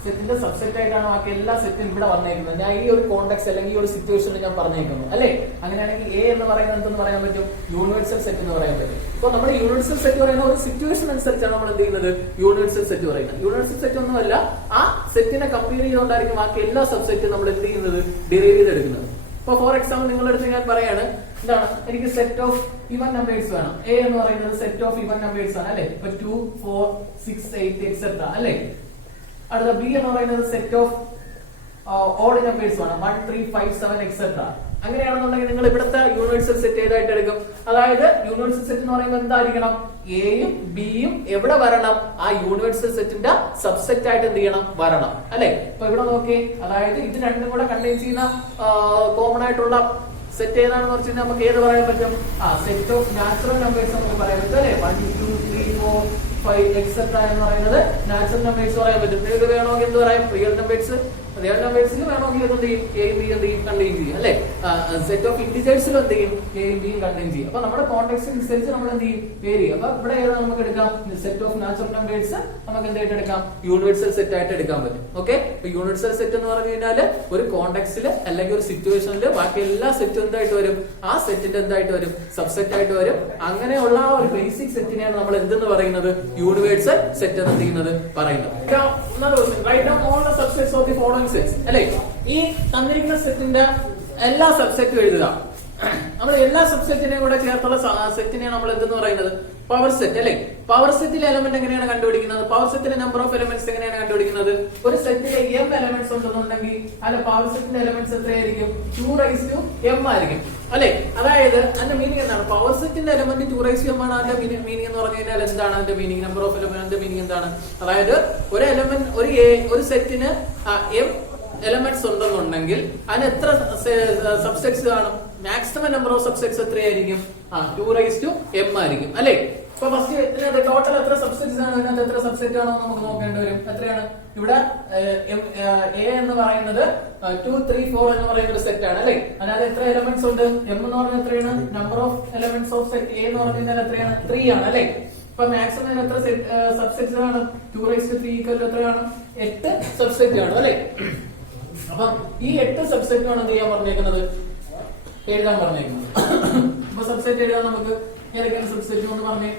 സെറ്റിന്റെ സബ്സെറ്റ് ആയിട്ടാണ് ബാക്കി എല്ലാ സെറ്റും ഇവിടെ വന്നേക്കുന്നത്. ഞാൻ ഈ ഒരു കോണ്ടെക്സ്റ്റ് അല്ലെങ്കിൽ ഈ ഒരു സിറ്റുവേഷനിൽ ഞാൻ പറഞ്ഞേക്കുന്നു അല്ലെ? അങ്ങനെയാണെങ്കിൽ A എന്ന് പറയുന്നത് എന്തെന്ന് പറയാൻ പറ്റും? യൂണിവേഴ്സൽ സെറ്റ് എന്ന് പറയാൻ പറ്റും. അപ്പൊ നമ്മുടെ യൂണിവേഴ്സൽ സെറ്റ് പറയുന്ന ഒരു സിറ്റുവേഷൻ അനുസരിച്ചാണ് നമ്മൾ എന്ത് ചെയ്യുന്നത്? യൂണിവേഴ്സൽ സെറ്റ് പറയുന്നത്. യൂണിവേഴ്സൽ സെറ്റ് ഒന്നുമല്ല, ആ സെറ്റിനെ കമ്പയർ ചെയ്തുകൊണ്ടായിരിക്കും ബാക്കി എല്ലാ സബ്സെറ്റും നമ്മൾ എന്ത് ചെയ്യുന്നത്? ഡിറൈവ് ചെയ്തെടുക്കുന്നത്. ഇപ്പൊ ഫോർ എക്സാമ്പിൾ നിങ്ങളുടെ അടുത്ത് ഞാൻ പറയാണ്, എന്താണ്, എനിക്ക് സെറ്റ് ഓഫ് ഈവൻ നമ്പേഴ്സ് വേണം. എ എന്ന് പറയുന്നത് സെറ്റ് ഓഫ് ഈവൻ നമ്പേഴ്സ് ആണ് അല്ലെ. ഇപ്പൊ 2, 4, 6, 8 എക്സെട്ര അല്ലെ. അടുത്ത ബി എന്ന് പറയുന്നത് സെറ്റ് ഓഫ് ഓഡ് നമ്പേഴ്സ് വേണം. 1, 3, 5, 7 എക്സെട്ര. അങ്ങനെയാണെന്നുണ്ടെങ്കിൽ നിങ്ങൾ ഇവിടുത്തെ യൂണിവേഴ്സൽ സെറ്റ് ഏതായിട്ട് എടുക്കും? അതായത് യൂണിവേഴ്സൽ സെറ്റ് എന്ന് പറയുമ്പോൾ എന്തായിരിക്കണം? എയും ബിയും എവിടെ വരണം? ആ യൂണിവേഴ്സൽ സെറ്റിന്റെ സബ്സെറ്റ് ആയിട്ട് എന്ത് ചെയ്യണം? വരണം അല്ലെ. ഇപ്പൊ ഇവിടെ നോക്കി, അതായത് ഇത് രണ്ടും കൂടെ കണ്ടെയ്ൻ ചെയ്യുന്ന കോമൺ ആയിട്ടുള്ള സെറ്റ് ഏതാണെന്ന് വെച്ചാൽ നമുക്ക് ഏത് പറയാൻ പറ്റും? സെറ്റ് ഓഫ് നാച്ചുറൽ നമ്പേഴ്സ് നമുക്ക് പറയാൻ പറ്റും അല്ലെ. 1, 2, 3, 4, 5 എക്സെട്ര എന്ന് പറയുന്നത് നാച്ചുറൽ നമ്പേഴ്സ് പറയാൻ പറ്റും. നിങ്ങൾക്ക് വേണമെങ്കിൽ എന്ത് പറയാം? Real numbers. റിയൽ നമ്പേഴ്സിൽ വേണമെങ്കിൽ എന്ത് ചെയ്യും? എയും ബിയും എന്ത് ചെയ്യും? കണ്ടെയ്ൻ ചെയ്യും അല്ലെ. സെറ്റ് ഓഫ് ഇന്റിജേഴ്സിലും എന്ത് ചെയ്യും? എയും ബിയും കണ്ടെയ്ൻ ചെയ്യും. അപ്പൊ നമ്മുടെ കോണ്ടെക്സ്റ്റ് അനുസരിച്ച് നമ്മൾ എന്ത് ചെയ്യും? വേരി. അപ്പൊ ഇവിടെ ഏതാ നമുക്ക് എടുക്കാം? സെറ്റ് ഓഫ് നാച്ചുറൽ നമ്പേഴ്സ് നമുക്ക് എന്തായിട്ട് എടുക്കാം? യൂണിവേഴ്സൽ സെറ്റ് ആയിട്ട് എടുക്കാൻ പറ്റും. ഓക്കെ. യൂണിവേഴ്സൽ സെറ്റ് എന്ന് പറഞ്ഞു കഴിഞ്ഞാല് ഒരു കോണ്ടെക്സ്റ്റിൽ അല്ലെങ്കിൽ ഒരു സിറ്റുവേഷനിൽ ബാക്കി എല്ലാ സെറ്റും എന്തായിട്ട് വരും? ആ സെറ്റിന്റെ എന്തായിട്ട് വരും? സബ്സെറ്റ് ആയിട്ട് വരും. അങ്ങനെയുള്ള ആ ഒരു ബേസിക് സെറ്റിനെയാണ് നമ്മൾ എന്തെന്ന് പറയുന്നത്? യൂണിവേഴ്സൽ സെറ്റ് എന്ന് ചെയ്യുന്നത് പറയുന്നത്. അല്ലെ. ഈ തന്നിരിക്കുന്ന സെറ്റിന്റെ എല്ലാ സബ്സെറ്റും എഴുതുക. നമ്മൾ എല്ലാ സബ്സെറ്റിനെയും കൂടെ ചേർത്തുള്ള സെറ്റിനെയാണ് നമ്മൾ എന്തെന്ന് പറയുന്നത്? പവർ സെറ്റ് അല്ലെ. പവർ സെറ്റിലെ എലമെന്റ് എങ്ങനെയാണ് കണ്ടുപിടിക്കുന്നത്? പവർ സെറ്റിലെ നമ്പർ ഓഫ് എലമെന്റ്സ് എങ്ങനെയാണ് കണ്ടുപിടിക്കുന്നത്? ഒരു സെറ്റിലെ m എലമെന്റ്സ് ഉണ്ടെന്നുണ്ടെങ്കിൽ അതിന്റെ പവർ സെറ്റിന്റെ എലമെന്റ്സ് എത്രയായിരിക്കും? 2m ആയിരിക്കും അല്ലെ. അതായത് അതിന്റെ മീനിങ് എന്താണ്? പവർ സെറ്റിന്റെ എലമെന്റ് 2m ആണ്. അതിന്റെ മീനിങ് എന്ന് പറഞ്ഞു കഴിഞ്ഞാൽ എന്താണ് അതിന്റെ meaning? Number of element meaning എന്താണ്? അതായത് ഒരു എലമെന്റ് ഒരു സെറ്റിന് m എലമെന്റ്സ് ഉണ്ടെന്നുണ്ടെങ്കിൽ അതിന് എത്ര സബ്സെറ്റ്സ് കാണും? മാക്സിമം നമ്പർ ഓഫ് സബ്സെറ്റ്സ് എത്രയായിരിക്കും? 2m ആയിരിക്കും അല്ലെ. ഇപ്പൊ ഫസ്റ്റ് ടോട്ടൽ എത്ര സബ്സെറ്റ്സ് ആണ്? അതിനകത്ത് എത്ര സബ്സെറ്റ് ആണോ നമുക്ക് നോക്കേണ്ടി വരും. എത്രയാണ് ഇവിടെ? എ എന്ന് പറയുന്നത് 2, 3, 4 എന്ന് പറയുന്ന ഒരു സെറ്റ് ആണ് അല്ലെ. അതായത് എത്ര എലമെന്റ്സ് ഉണ്ട്? m എന്ന് പറഞ്ഞാൽ എത്രയാണ്? Number of elements of set A എന്ന് പറഞ്ഞു കഴിഞ്ഞാൽ എത്രയാണ്? 3 ആണ് അല്ലെ. ഇപ്പൊ മാക്സിമം എത്ര സബ്സെറ്റ്സ് ആണ്? 2⁻3 എത്രയാണ്? 8 സബ്സെറ്റ് ആണ് അല്ലെ. അപ്പൊ ഈ 8 സബ്സെറ്റാണ് എന്ത് ചെയ്യാൻ പറഞ്ഞേക്കുന്നത്? എഴുതാൻ പറഞ്ഞേക്കുന്നത്. അപ്പൊ സബ്സെറ്റ് എഴുതാൻ നമുക്ക് ഏതൊക്കെയാണ് സബ്സെറ്റ് എന്ന് പറഞ്ഞേ?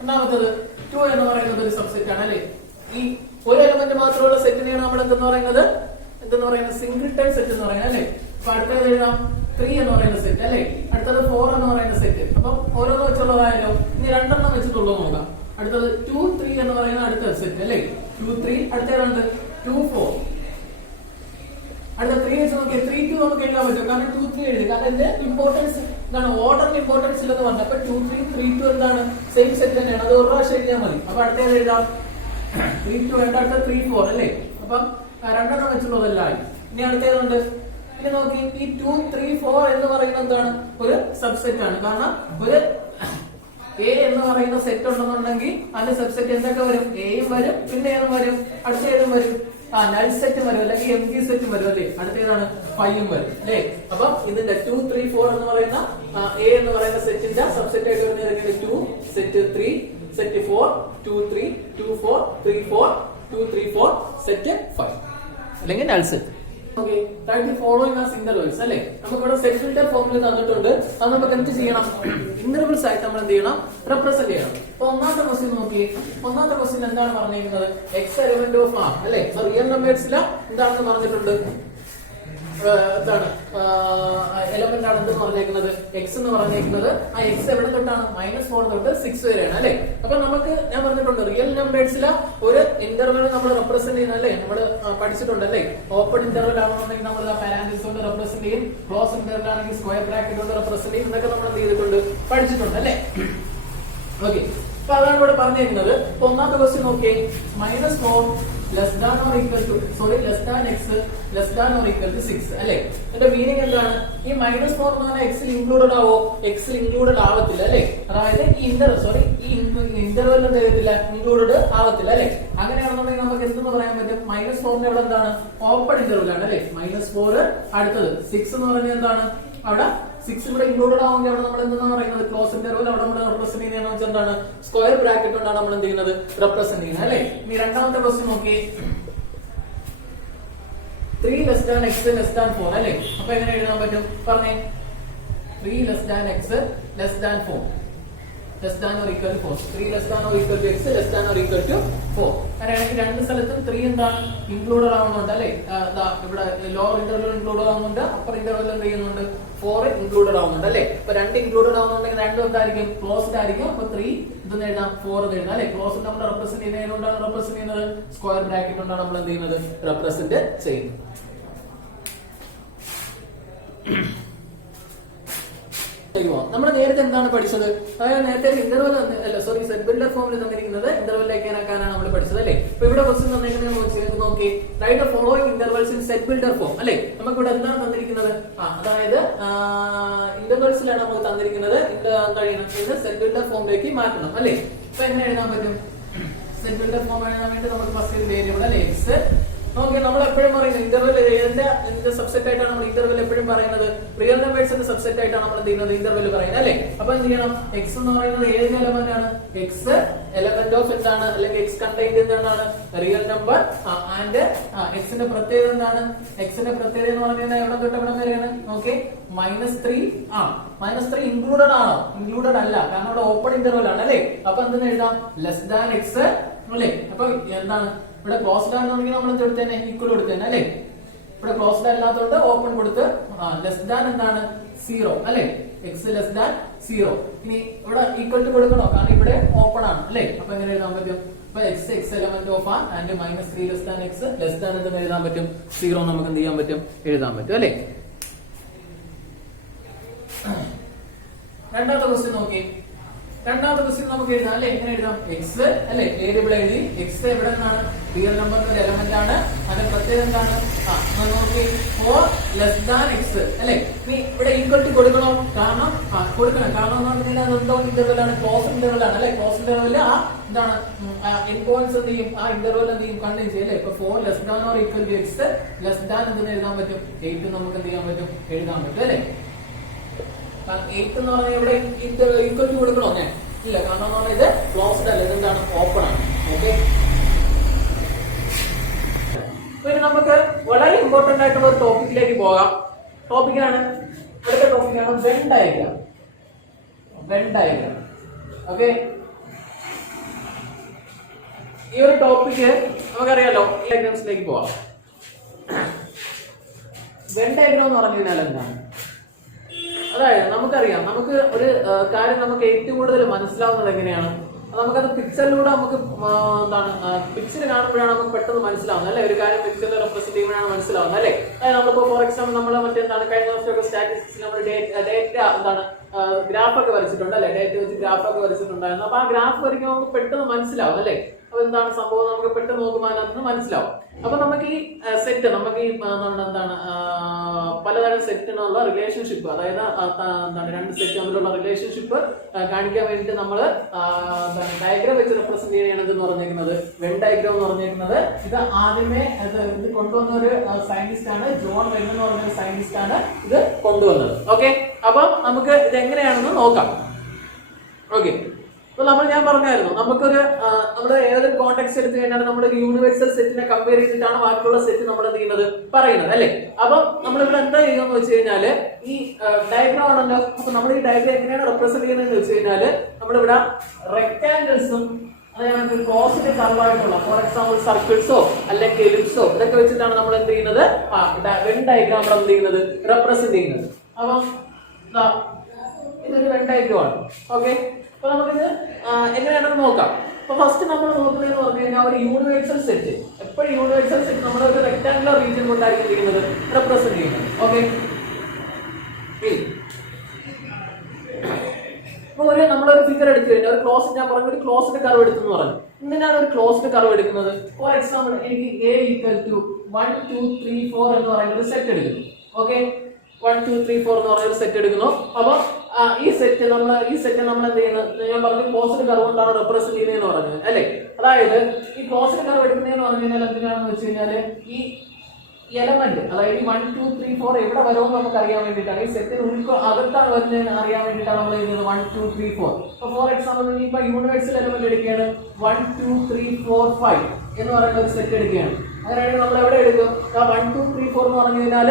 ഒന്നാമത്തത് 2 എന്ന് പറയുന്നത് ഒരു സബ്സെറ്റ് ആണ് അല്ലെ. ഈ ഒരു എലമെന്റ് മാത്രമുള്ള സെറ്റിനെയാണ് നമ്മൾ എന്തെന്ന് പറയുന്നത്? സിംഗിൾട്ടൺ സെറ്റ് എന്ന് പറയുന്നത് അല്ലെ. അപ്പൊ അടുത്തത് എഴുതാം 3 എന്ന് പറയുന്ന സെറ്റ് അല്ലെ. അടുത്തത് 4 എന്ന് പറയുന്ന സെറ്റ്. അപ്പൊ ഓരോന്ന് വെച്ചുള്ളതായാലോ. ഇനി രണ്ടെണ്ണം വെച്ചിട്ടുള്ളത് നോക്കാം. അടുത്തത് 2, 3 എന്ന് പറയുന്ന അടുത്ത സെറ്റ് അല്ലെ. 2, 3. അടുത്തത് 2, 4. അടുത്ത 3 വെച്ച് നോക്കിയാൽ 3, 2 നമുക്ക് എഴുതാൻ പറ്റും. കാരണം 2, 3 എഴുതി. കാരണം ഇതിന്റെ ഇമ്പോർട്ടൻസ് എന്താണ്? ഓർഡറിന് ഇമ്പോർട്ടൻസ് ഇല്ലെന്ന് പറഞ്ഞു. അപ്പൊ 2, 3, 3, 2 എന്താണ്? സെയിം സെറ്റ് തന്നെയാണ്. അത് ഒരു പ്രാവശ്യം എഴുതിയാൽ മതി. അപ്പൊ അടുത്തേത് എഴുതാം 3, 2. അടുത്ത 3, 4 അല്ലേ. അപ്പം രണ്ടെണ്ണം വെച്ചുള്ളതല്ല. ഇനി അടുത്തേതുണ്ട്. ഇനി നോക്കി ഈ 2, 3, 4 എന്ന് പറയുന്നത് എന്താണ്? ഒരു സബ്സെറ്റ് ആണ്. കാരണം ഒരു എ എന്ന് പറയുന്ന സെറ്റ് ഉണ്ടെന്നുണ്ടെങ്കിൽ അതിന്റെ സബ്സെറ്റ് എന്തൊക്കെ വരും? എയും വരും, പിന്നെ ഏതും വരും? അടുത്ത ഏതും വരും? നൾ സെറ്റ് വരും, അല്ലെങ്കിൽ എം ജി സെറ്റ് വരും അല്ലേ. അടുത്തേതാണ് 5 വരും അല്ലേ. അപ്പൊ ഇതിന്റെ 2, 3, 4 എന്ന് പറയുന്ന എ എന്ന് പറയുന്ന സെറ്റിന്റെ സബ്സെറ്റ് ആയിട്ട് വരുന്നത് 2 സെറ്റ് 3 സെറ്റ് 4 2, 3 2, 4 3, 4 2, 3, 4 സെറ്റ് 5 അല്ലെങ്കിൽ null set. Okay. Following as intervals അല്ലെ. നമുക്കിവിടെ സെറ്റ് ഫിൽട്ടർ ഫോർമുല തന്നിട്ടുണ്ട്. അത് നമുക്ക് എന്ത് ചെയ്യണം? ഇന്റർവെൽസ് ആയിട്ട് നമ്മൾ എന്ത് ചെയ്യണം? റെപ്രസെന്റ് ചെയ്യണം. അപ്പൊ ഒന്നാമത്തെ ക്വസ്റ്റ്യൻ നോക്കി. ഒന്നാമത്തെ ക്വസ്റ്റ്യൻ എന്താണ് പറഞ്ഞിരിക്കുന്നത്? എക്സ് എലിമെന്റ് ഓഫ് ആർ അല്ലെ. റിയൽ നമ്പേഴ്സിൽ എന്താണെന്ന് പറഞ്ഞിട്ടുണ്ട്? എന്താണ് എലമെന്റ് ആണ് എന്തെന്ന് പറഞ്ഞേക്കുന്നത്? എക്സ് എന്ന് പറഞ്ഞേക്കുന്നത്. ആ എക്സ് എവിടെ തൊട്ടാണ്? -4 തൊട്ട് 6 വരെയാണ് അല്ലെ. അപ്പൊ നമുക്ക് ഞാൻ പറഞ്ഞിട്ടുണ്ട് റിയൽ നമ്പേഴ്സിലെ ഒരു ഇന്റർവെൽ നമ്മൾ റെപ്രസെന്റ് ചെയ്യുന്നത് അല്ലെ. നമ്മൾ പഠിച്ചിട്ടുണ്ട് അല്ലെ. ഓപ്പൺ ഇന്റർവെൽ ആണെന്നുണ്ടെങ്കിൽ നമ്മൾ പാരാൻതീസിസ് കൊണ്ട് റെപ്രസെന്റ് ചെയ്യും. ക്ലോസ് ഇന്റർവെൽ ആണെങ്കിൽ സ്ക്വയർ ബ്രാക്കറ്റ് കൊണ്ട് റെപ്രസെന്റ് ചെയ്യും. ഇതൊക്കെ നമ്മൾ എന്ത് ചെയ്തിട്ടുണ്ട്? പഠിച്ചിട്ടുണ്ട് അല്ലെ. ഓക്കെ. അപ്പൊ അതാണ് ഇവിടെ പറഞ്ഞിരിക്കുന്നത്. അപ്പൊ ഒന്നാമത്തെ ക്വസ്റ്റ്യൻ നോക്കിയേ. -4 less than or equal to less than X less than or equal to 6 അല്ലെ. എന്റെ മീനിങ് എന്താണ്? ഈ -4 എന്ന് പറഞ്ഞാൽ എക്സിൽ ഇൻക്ലൂഡഡ് ആവോ? എക്സിൽ ഇൻക്ലൂഡഡ് ആവത്തില്ല അല്ലെ. അതായത് ഈ ഇന്റർവെൽ എന്ത് ചെയ്യത്തില്ല? ഇൻക്ലൂഡഡ് ആവത്തില്ല അല്ലെ. അങ്ങനെയാണെന്നുണ്ടെങ്കിൽ നമുക്ക് എന്തെന്ന് പറയാൻ പറ്റും? -4 എവിടെ എന്താണ്? ഓപ്പൺ ഇന്റർവെൽ ആണ് അല്ലെ. -4. അടുത്തത് 6 എന്ന് പറഞ്ഞാൽ എന്താണ്? അവിടെ 6 ഇവിടെ ഇൻക്ലൂഡഡ് ആവുമെങ്കിൽ അവിടെ നമ്മൾ എന്തെന്ന് പറയുന്നത്? Close interval. അവിടെ നമ്മൾ റെപ്രസെന്റ് ചെയ്യുന്നത് വെച്ചാൽ എന്താണ്? സ്ക്വയർ ബ്രാക്കറ്റ് കൊണ്ടാണ് നമ്മൾ എന്ത് ചെയ്യുന്നത്? റെപ്രസെന്റ് ചെയ്യുന്നത് അല്ലെ. ഇനി രണ്ടാമത്തെ ക്വസ്റ്റ്യൻ നോക്കി. 3 less than X less than 4 അല്ലെ. അപ്പൊ എങ്ങനെ എഴുതാൻ പറ്റും? പറഞ്ഞേ. 3 less than X less than 4. Less than or equal to 4. 3 less than or equal to x less than or equal to 4. അങ്ങനെയാണെങ്കിൽ രണ്ട് സ്ഥലത്തും 3 എന്താണ് ഇൻക്ലൂഡഡ് ആവുന്നുണ്ട് അല്ലേ? ഇവിടെ ലോവർ ഇന്റർവെൽ ഇൻക്ലൂഡഡ് ആവുന്നുണ്ട്, അപ്പർ ഇന്റർവെൽ എന്ത് ചെയ്യുന്നുണ്ട് 4 ഇൻക്ലൂഡഡ് ആവുന്നുണ്ട് അല്ലേ? അപ്പൊ രണ്ട് ഇൻക്ലൂഡഡ് ആവുന്നുണ്ടെങ്കിൽ രണ്ടും എന്തായിരിക്കും ക്ലോസ്ഡ് ആയിരിക്കും. അപ്പൊ 3 ഇതെന്ന് എഴുതാം 4 എന്ന് എഴുതാം അല്ലേ? ക്ലോസ്ഡ് നമ്മൾ റെപ്രസെന്റ് ചെയ്യുന്നതുകൊണ്ടാണ് റെപ്രസെന്റ് ചെയ്യുന്നത് സ്ക്വയർ ബ്രാക്കറ്റ് കൊണ്ടാണ് നമ്മൾ എന്ത് ചെയ്യുന്നത് റെപ്രസെന്റ് ചെയ്യുന്നത്. നമ്മൾ നേരത്തെ എന്താണ് പഠിച്ചത്? അതായത് നേരത്തെ ഇന്റർവെൽ സെറ്റ് ബിൽഡർ ഫോമിൽ തന്നിരിക്കുന്നത് ഇന്റർവെല്ലിലേക്ക് ആക്കാനാണ് നമ്മൾ പഠിച്ചത് അല്ലേ? അപ്പൊ ഇവിടെ ക്വസ്റ്റ്യൻ തന്നിരിക്കുന്നത് നോക്കി, write the following intervals in set builder form അല്ലേ? നമുക്ക് ഇവിടെ എന്താണ് തന്നിരിക്കുന്നത്? അതായത് ഇന്റർവെൽസിലാണ് നമുക്ക് തന്നിരിക്കുന്നത്. സെറ്റ് ബിൽഡർ ഫോമിലേക്ക് മാറ്റണം അല്ലേ? അപ്പൊ എങ്ങനെ എഴുതാൻ പറ്റും? സെറ്റ് ബിൽഡർ ഫോം എഴുതാൻ വേണ്ടി നമുക്ക് ഫസ്റ്റ് വേരിയബിൾ അല്ലേ എക്സ്. ഓക്കെ, നമ്മൾ എപ്പോഴും പറയുന്നത് ഇന്റർവെൽ ഏതിന്റെ സബ്സെറ്റ് ആയിട്ടാണ് നമ്മൾ ഇന്റർവെൽ എപ്പോഴും പറയുന്നത്? റിയൽ നമ്പേഴ്സിന്റെ സബ്സെറ്റ് ആയിട്ടാണ് നമ്മൾ എന്ത് ചെയ്യുന്നത് ഇന്റർവെൽ പറയുന്നത് അല്ലേ? അപ്പൊ എന്ത് ചെയ്യണം? എക്സ് എന്ന് പറയുന്നത് ഏത് എലമെന്റ് ആണ്? എക്സ് എലമെന്റ് ഓഫ് എന്താണ്, അല്ലെങ്കിൽ എക്സ് കണ്ടെയ്ൻഡ് എന്താണ്? Real number. ആൻഡ് എക്സിന്റെ പ്രത്യേകത എന്താണ്? എക്സിന്റെ പ്രത്യേകത എന്ന് പറഞ്ഞാൽ എവിടെ തൊട്ട് എവിടെ വരെയാണ്? ഓക്കെ, -3 -3 ഇൻക്ലൂഡഡ് ആണോ? ഇൻക്ലൂഡഡ് അല്ല, കാരണം ഇവിടെ ഓപ്പൺ ഇന്റർവെൽ ആണ് അല്ലേ? അപ്പൊ എന്തെന്ന് എഴുതാം? ലെസ് ദാൻ എക്സ് അല്ലേ? അപ്പൊ എന്താണ് ഇവിടെ ക്ലോസ്ഡ് ആണെന്നുണ്ടെങ്കിൽ നമ്മൾ എടുത്തേനെ ഈക്വൽ കൊടുത്തേനെ അല്ലേ? ഇവിടെ ക്ലോസ്ഡ് അല്ലാത്തതുകൊണ്ട് ഓപ്പൺ കൊടുത്ത് ലെസ് ദാൻ എന്താണ് 0 അല്ലേ? X less than 0. ഇനി ഇവിടെ ഈക്വൽ ടു കൊടുക്കണോ? കാരണം ഇവിടെ ഓപ്പൺ ആണ് അല്ലേ? അപ്പൊ എങ്ങനെ എഴുതാൻ പറ്റും? അപ്പൊ X element of and -3 less than X less than എന്തെന്ന് എഴുതാൻ പറ്റും? 0 നമുക്ക് എന്ത് ചെയ്യാൻ പറ്റും? എഴുതാൻ പറ്റും അല്ലേ? രണ്ടാമത്തെ ക്വസ്റ്റ്യൻ നോക്കി. രണ്ടാമത്തെ ക്വസ്റ്റ്യൻ നമുക്ക് എഴുതാം അല്ലെ? എങ്ങനെ എഴുതാം? എക്സ് അല്ലെ വേരിയബിൾ എഴുതി. എക്സ് എവിടെ നിന്നാണ്? റിയൽ നമ്പറിന്റെ ഒരു എലമെന്റ് ആണ്. അതിന്റെ പ്രത്യേകത എന്താണ്? നോക്കി 4 ലെസ് ദാൻ എക്സ് അല്ലെ? ഇനി ഇവിടെ ഈക്വൽ ടു കൊടുക്കണോ? കാരണം കൊടുക്കണം. കാരണം എന്ന് പറഞ്ഞാൽ അത് എന്തോ ഇന്റർവെൽ ആണ്, ക്ലോസ് ഇന്റർവെൽ ആണ് അല്ലെ? ക്ലോസ് ഇന്റർവെൽ എന്താണ് എൻഡ് പോയിന്റ്സ് എന്ത് ചെയ്യും? ഇന്റർവെൽ എന്ത് ചെയ്യും? കണ്ടെയ്ൻ ചെയ്യും അല്ലെ? ഇപ്പൊ 4 less than or equal to X less than എന്തെന്ന് എഴുതാൻ പറ്റും? 8 നമുക്ക് എന്ത് ചെയ്യാൻ പറ്റും? എഴുതാൻ പറ്റും അല്ലെ? 8 എന്ന് പറഞ്ഞാൽ ഇവിടെ ഈക്വൽ ടു കൊടുക്കണോ? ഇല്ല, കാരണം എന്ന് പറഞ്ഞാൽ ഇത് ക്ലോസ്ഡ് അല്ല, ഇതെന്താണ് ഓപ്പൺ ആണ്. ഓക്കെ, പിന്നെ നമുക്ക് വളരെ ഇമ്പോർട്ടന്റ് ആയിട്ടുള്ള ഒരു ടോപ്പിക്കിലേക്ക് പോകാം. ടോപ്പിക്കാണ് അടുത്ത ടോപ്പിക്കാണ് when diagram. When diagram. Okay, ഈ ഒരു ടോപ്പിക്ക് നമുക്കറിയാലോ. ഡയഗ്രാംസിലേക്ക് പോവാം. വെൻ ഡയഗ്രാം എന്ന് പറഞ്ഞു കഴിഞ്ഞാൽ എന്താണ്? അതായത് നമുക്കറിയാം, നമുക്ക് ഒരു കാര്യം നമുക്ക് ഏറ്റവും കൂടുതൽ മനസ്സിലാവുന്നത് എങ്ങനെയാണ്? നമുക്കത് പിക്ചറിലൂടെ നമുക്ക് എന്താണ് പിക്ചർ കാണുമ്പോഴാണ് നമുക്ക് പെട്ടെന്ന് മനസ്സിലാവുന്നത് അല്ലെ? ഒരു കാര്യം പിക്ചറിൽ റെപ്രസെന്റ് ചെയ്യുമ്പോഴാണ് മനസ്സിലാവുന്നത് അല്ലെ? അതായത് നമ്മളിപ്പോ ഫോർ എക്സാമ്പിൾ നമ്മൾ മറ്റെന്താണ് കഴിഞ്ഞ വർഷമൊക്കെ സ്റ്റാറ്റിസ്റ്റിക്സ് നമ്മൾ ഡേറ്റ എന്താണ് ഗ്രാഫൊക്കെ വരച്ചിട്ടുണ്ട് അല്ലെ? ഡേറ്റ വെച്ച് ഗ്രാഫൊക്കെ വരച്ചിട്ടുണ്ടായിരുന്നു. അപ്പൊ ആ ഗ്രാഫ് വരയ്ക്കുമ്പോൾ നമുക്ക് പെട്ടെന്ന് മനസ്സിലാവും അല്ലെ? അപ്പൊ എന്താണ് സംഭവം നമുക്ക് പെട്ടെന്ന് നോക്കുമ്പോൾ അതിനകത്ത് മനസ്സിലാവും. അപ്പൊ നമുക്ക് ഈ സെറ്റ്, നമുക്ക് ഈ എന്താണ് പലതരം സെറ്റിനുള്ള റിലേഷൻഷിപ്പ്, അതായത് എന്താണ് രണ്ട് സെറ്റ് തമ്മിലുള്ള റിലേഷൻഷിപ്പ് കാണിക്കാൻ വേണ്ടിയിട്ട് നമ്മൾ ഡയഗ്രാം വെച്ച് റെപ്രസെന്റ് ചെയ്യണത് എന്ന് പറഞ്ഞിരിക്കുന്നത് വെൻ ഡയഗ്രാം എന്ന് പറഞ്ഞിരിക്കുന്നത്. ഇത് ആദ്യമേ ഇത് കൊണ്ടുവന്ന ഒരു സയന്റിസ്റ്റ് ആണ്, ജോൺ വെൻ എന്ന് പറഞ്ഞ സയന്റിസ്റ്റ് ആണ് ഇത് കൊണ്ടുവന്നത്. ഓക്കെ, അപ്പൊ നമുക്ക് ഇത് എങ്ങനെയാണെന്ന് നോക്കാം. ഓക്കെ, അപ്പൊ ഞാൻ പറഞ്ഞായിരുന്നു നമുക്കൊരു നമ്മുടെ ഏതൊരു കോണ്ടെക്സ്റ്റ് എടുത്തു കഴിഞ്ഞാൽ നമ്മുടെ ഒരു യൂണിവേഴ്സൽ സെറ്റിനെ കമ്പയർ ചെയ്തിട്ടാണ് ബാക്കിയുള്ള സെറ്റ് നമ്മൾ എന്ത് ചെയ്യുന്നത് പറയുന്നത് അല്ലെ? അപ്പൊ നമ്മളിവിടെ എന്താ ചെയ്യുന്നത് വെച്ച് കഴിഞ്ഞാല് ഈ ഡയഗ്രാം ആണല്ലോ. അപ്പൊ നമ്മൾ ഈ ഡയഗ്രാം എങ്ങനെയാണ് റെപ്രസെന്റ് ചെയ്യുന്നത് വെച്ച് കഴിഞ്ഞാല് നമ്മളിവിടെ റെക്ടാംഗിൾസും അതേപോലെ ക്ലോസ്ഡ് കർവായിട്ടുള്ള ഫോർ എക്സാമ്പിൾ സർക്കിൾസോ അല്ലെങ്കിൽ എലിപ്സോ ഇതൊക്കെ വെച്ചിട്ടാണ് നമ്മൾ എന്ത് ചെയ്യുന്നത് വെൻ ഡയഗ്രാം എന്ത് ചെയ്യുന്നത് റെപ്രസെന്റ് ചെയ്യുന്നത്. അപ്പം ഇതൊരു വെൻ ഡയഗ്രാം ആണ്. ഓക്കെ, അപ്പൊ നമുക്കിത് എങ്ങനെയാണെന്ന് നോക്കാം. അപ്പൊ ഫസ്റ്റ് നമ്മൾ നോക്കുന്നതെന്ന് പറഞ്ഞു കഴിഞ്ഞാൽ ഒരു യൂണിവേഴ്സൽ സെറ്റ്. എപ്പോഴും യൂണിവേഴ്സൽ സെറ്റ് നമ്മൾ ഒരു റെക്ടാംഗുലർ റീജിയൻ കൊണ്ടായിരിക്കും ചെയ്യുന്നത് റെപ്രസെന്റ് ചെയ്യുന്നത്. ഓക്കെ, അപ്പൊ നമ്മളൊരു ഫിഗർ എടുത്തു കഴിഞ്ഞാൽ ഒരു ക്ലോസ്ഡ്, ഞാൻ പറഞ്ഞ ഒരു ക്ലോസ്ഡ് കർവ് എടുത്തു എന്ന് പറഞ്ഞു. എന്തിനാണ് ഒരു ക്ലോസ്ഡ് കർവ് എടുക്കുന്നത്? ഫോർ എക്സാമ്പിൾ എനിക്ക് A = 1 2 3 4 എന്ന് പറയുന്ന ഒരു സെറ്റ് എടുക്കുന്നു. ഓക്കെ, 1 2 3 4 എന്ന് പറയുന്ന ഒരു സെറ്റ് എടുക്കുന്നു. അപ്പൊ ഈ സെറ്റ് നമ്മൾ എന്ത് ചെയ്യുന്നത്? ഞാൻ പറഞ്ഞു ക്ലോസ്ഡ് കർവ് കൊണ്ടാണ് റെപ്രസെന്റ് ചെയ്യുന്നതെന്ന് പറഞ്ഞത് അല്ലെ? അതായത് ഈ ക്ലോസ്ഡ് കർവ് എടുക്കുന്നതെന്ന് പറഞ്ഞു കഴിഞ്ഞാൽ എന്തിനാണെന്ന് വെച്ച് കഴിഞ്ഞാല് ഈ എലമെന്റ്, അതായത് 1 2 3 4 എവിടെ വരുമെന്ന് നമുക്ക് അറിയാൻ വേണ്ടിയിട്ടാണ്. ഈ സെറ്റിന് അകത്താണ് വരുന്നതെന്ന് അറിയാൻ വേണ്ടിയിട്ടാണ് നമ്മൾ ചെയ്യുന്നത് 1 2 3 4. അപ്പൊ ഫോർ എക്സാമ്പിൾ ഇപ്പൊ യൂണിവേഴ്സൽ എലമെന്റ് എടുക്കുകയാണ് 1 2 3 4 5 എന്ന് പറയുന്ന ഒരു സെറ്റ് എടുക്കുകയാണ്. അങ്ങനെയാണെങ്കിൽ നമ്മൾ എവിടെ എടുക്കും? 1 2 3 4 എന്ന് പറഞ്ഞു കഴിഞ്ഞാൽ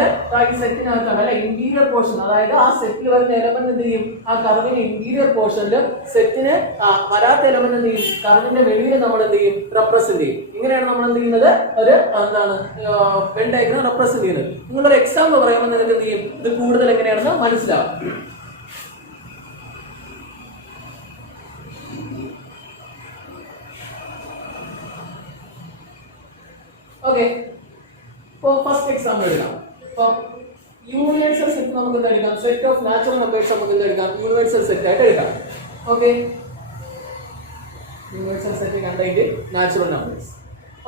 ഈ സെറ്റിനകത്താണ് അല്ലെ ഇന്റീരിയർ പോർഷൻ, അതായത് ആ സെറ്റിൽ വരുന്ന എലമെന്റ് എന്ത് ചെയ്യും? ആ കർവിന്റെ ഇന്റീരിയർ പോർഷനിലും സെറ്റിന് വരാത്ത എലമെന്റ് എന്ത് ചെയ്യും? കർവിന്റെ വെളിയിൽ നമ്മൾ എന്ത് ചെയ്യും? റെപ്രസെന്റ് ചെയ്യും. ഇങ്ങനെയാണ് നമ്മൾ എന്ത് ചെയ്യുന്നത്? ഒരു എന്താണ് വെൻ ഡയഗ്രം റെപ്രസെന്റ് ചെയ്യുന്നത്. നിങ്ങളൊരു എക്സാമ്പിൾ പറയുമ്പോൾ നിങ്ങൾക്ക് എന്ത് ചെയ്യും? ഇത് കൂടുതൽ എങ്ങനെയാണെന്ന് മനസ്സിലാവും. ഓക്കെ, ഇപ്പോൾ ഫസ്റ്റ് എക്സാമ്പിൾ എടുക്കാം. ഇപ്പം യൂണിവേഴ്സൽ സെറ്റ് നമുക്ക് എന്താ എടുക്കാം? സെറ്റ് ഓഫ് നാച്ചുറൽ നമ്പേഴ്സ് നമുക്ക് എന്താ എടുക്കാം? യൂണിവേഴ്സൽ സെറ്റ് ആയിട്ട് എടുക്കാം. Okay, universal set contained natural numbers.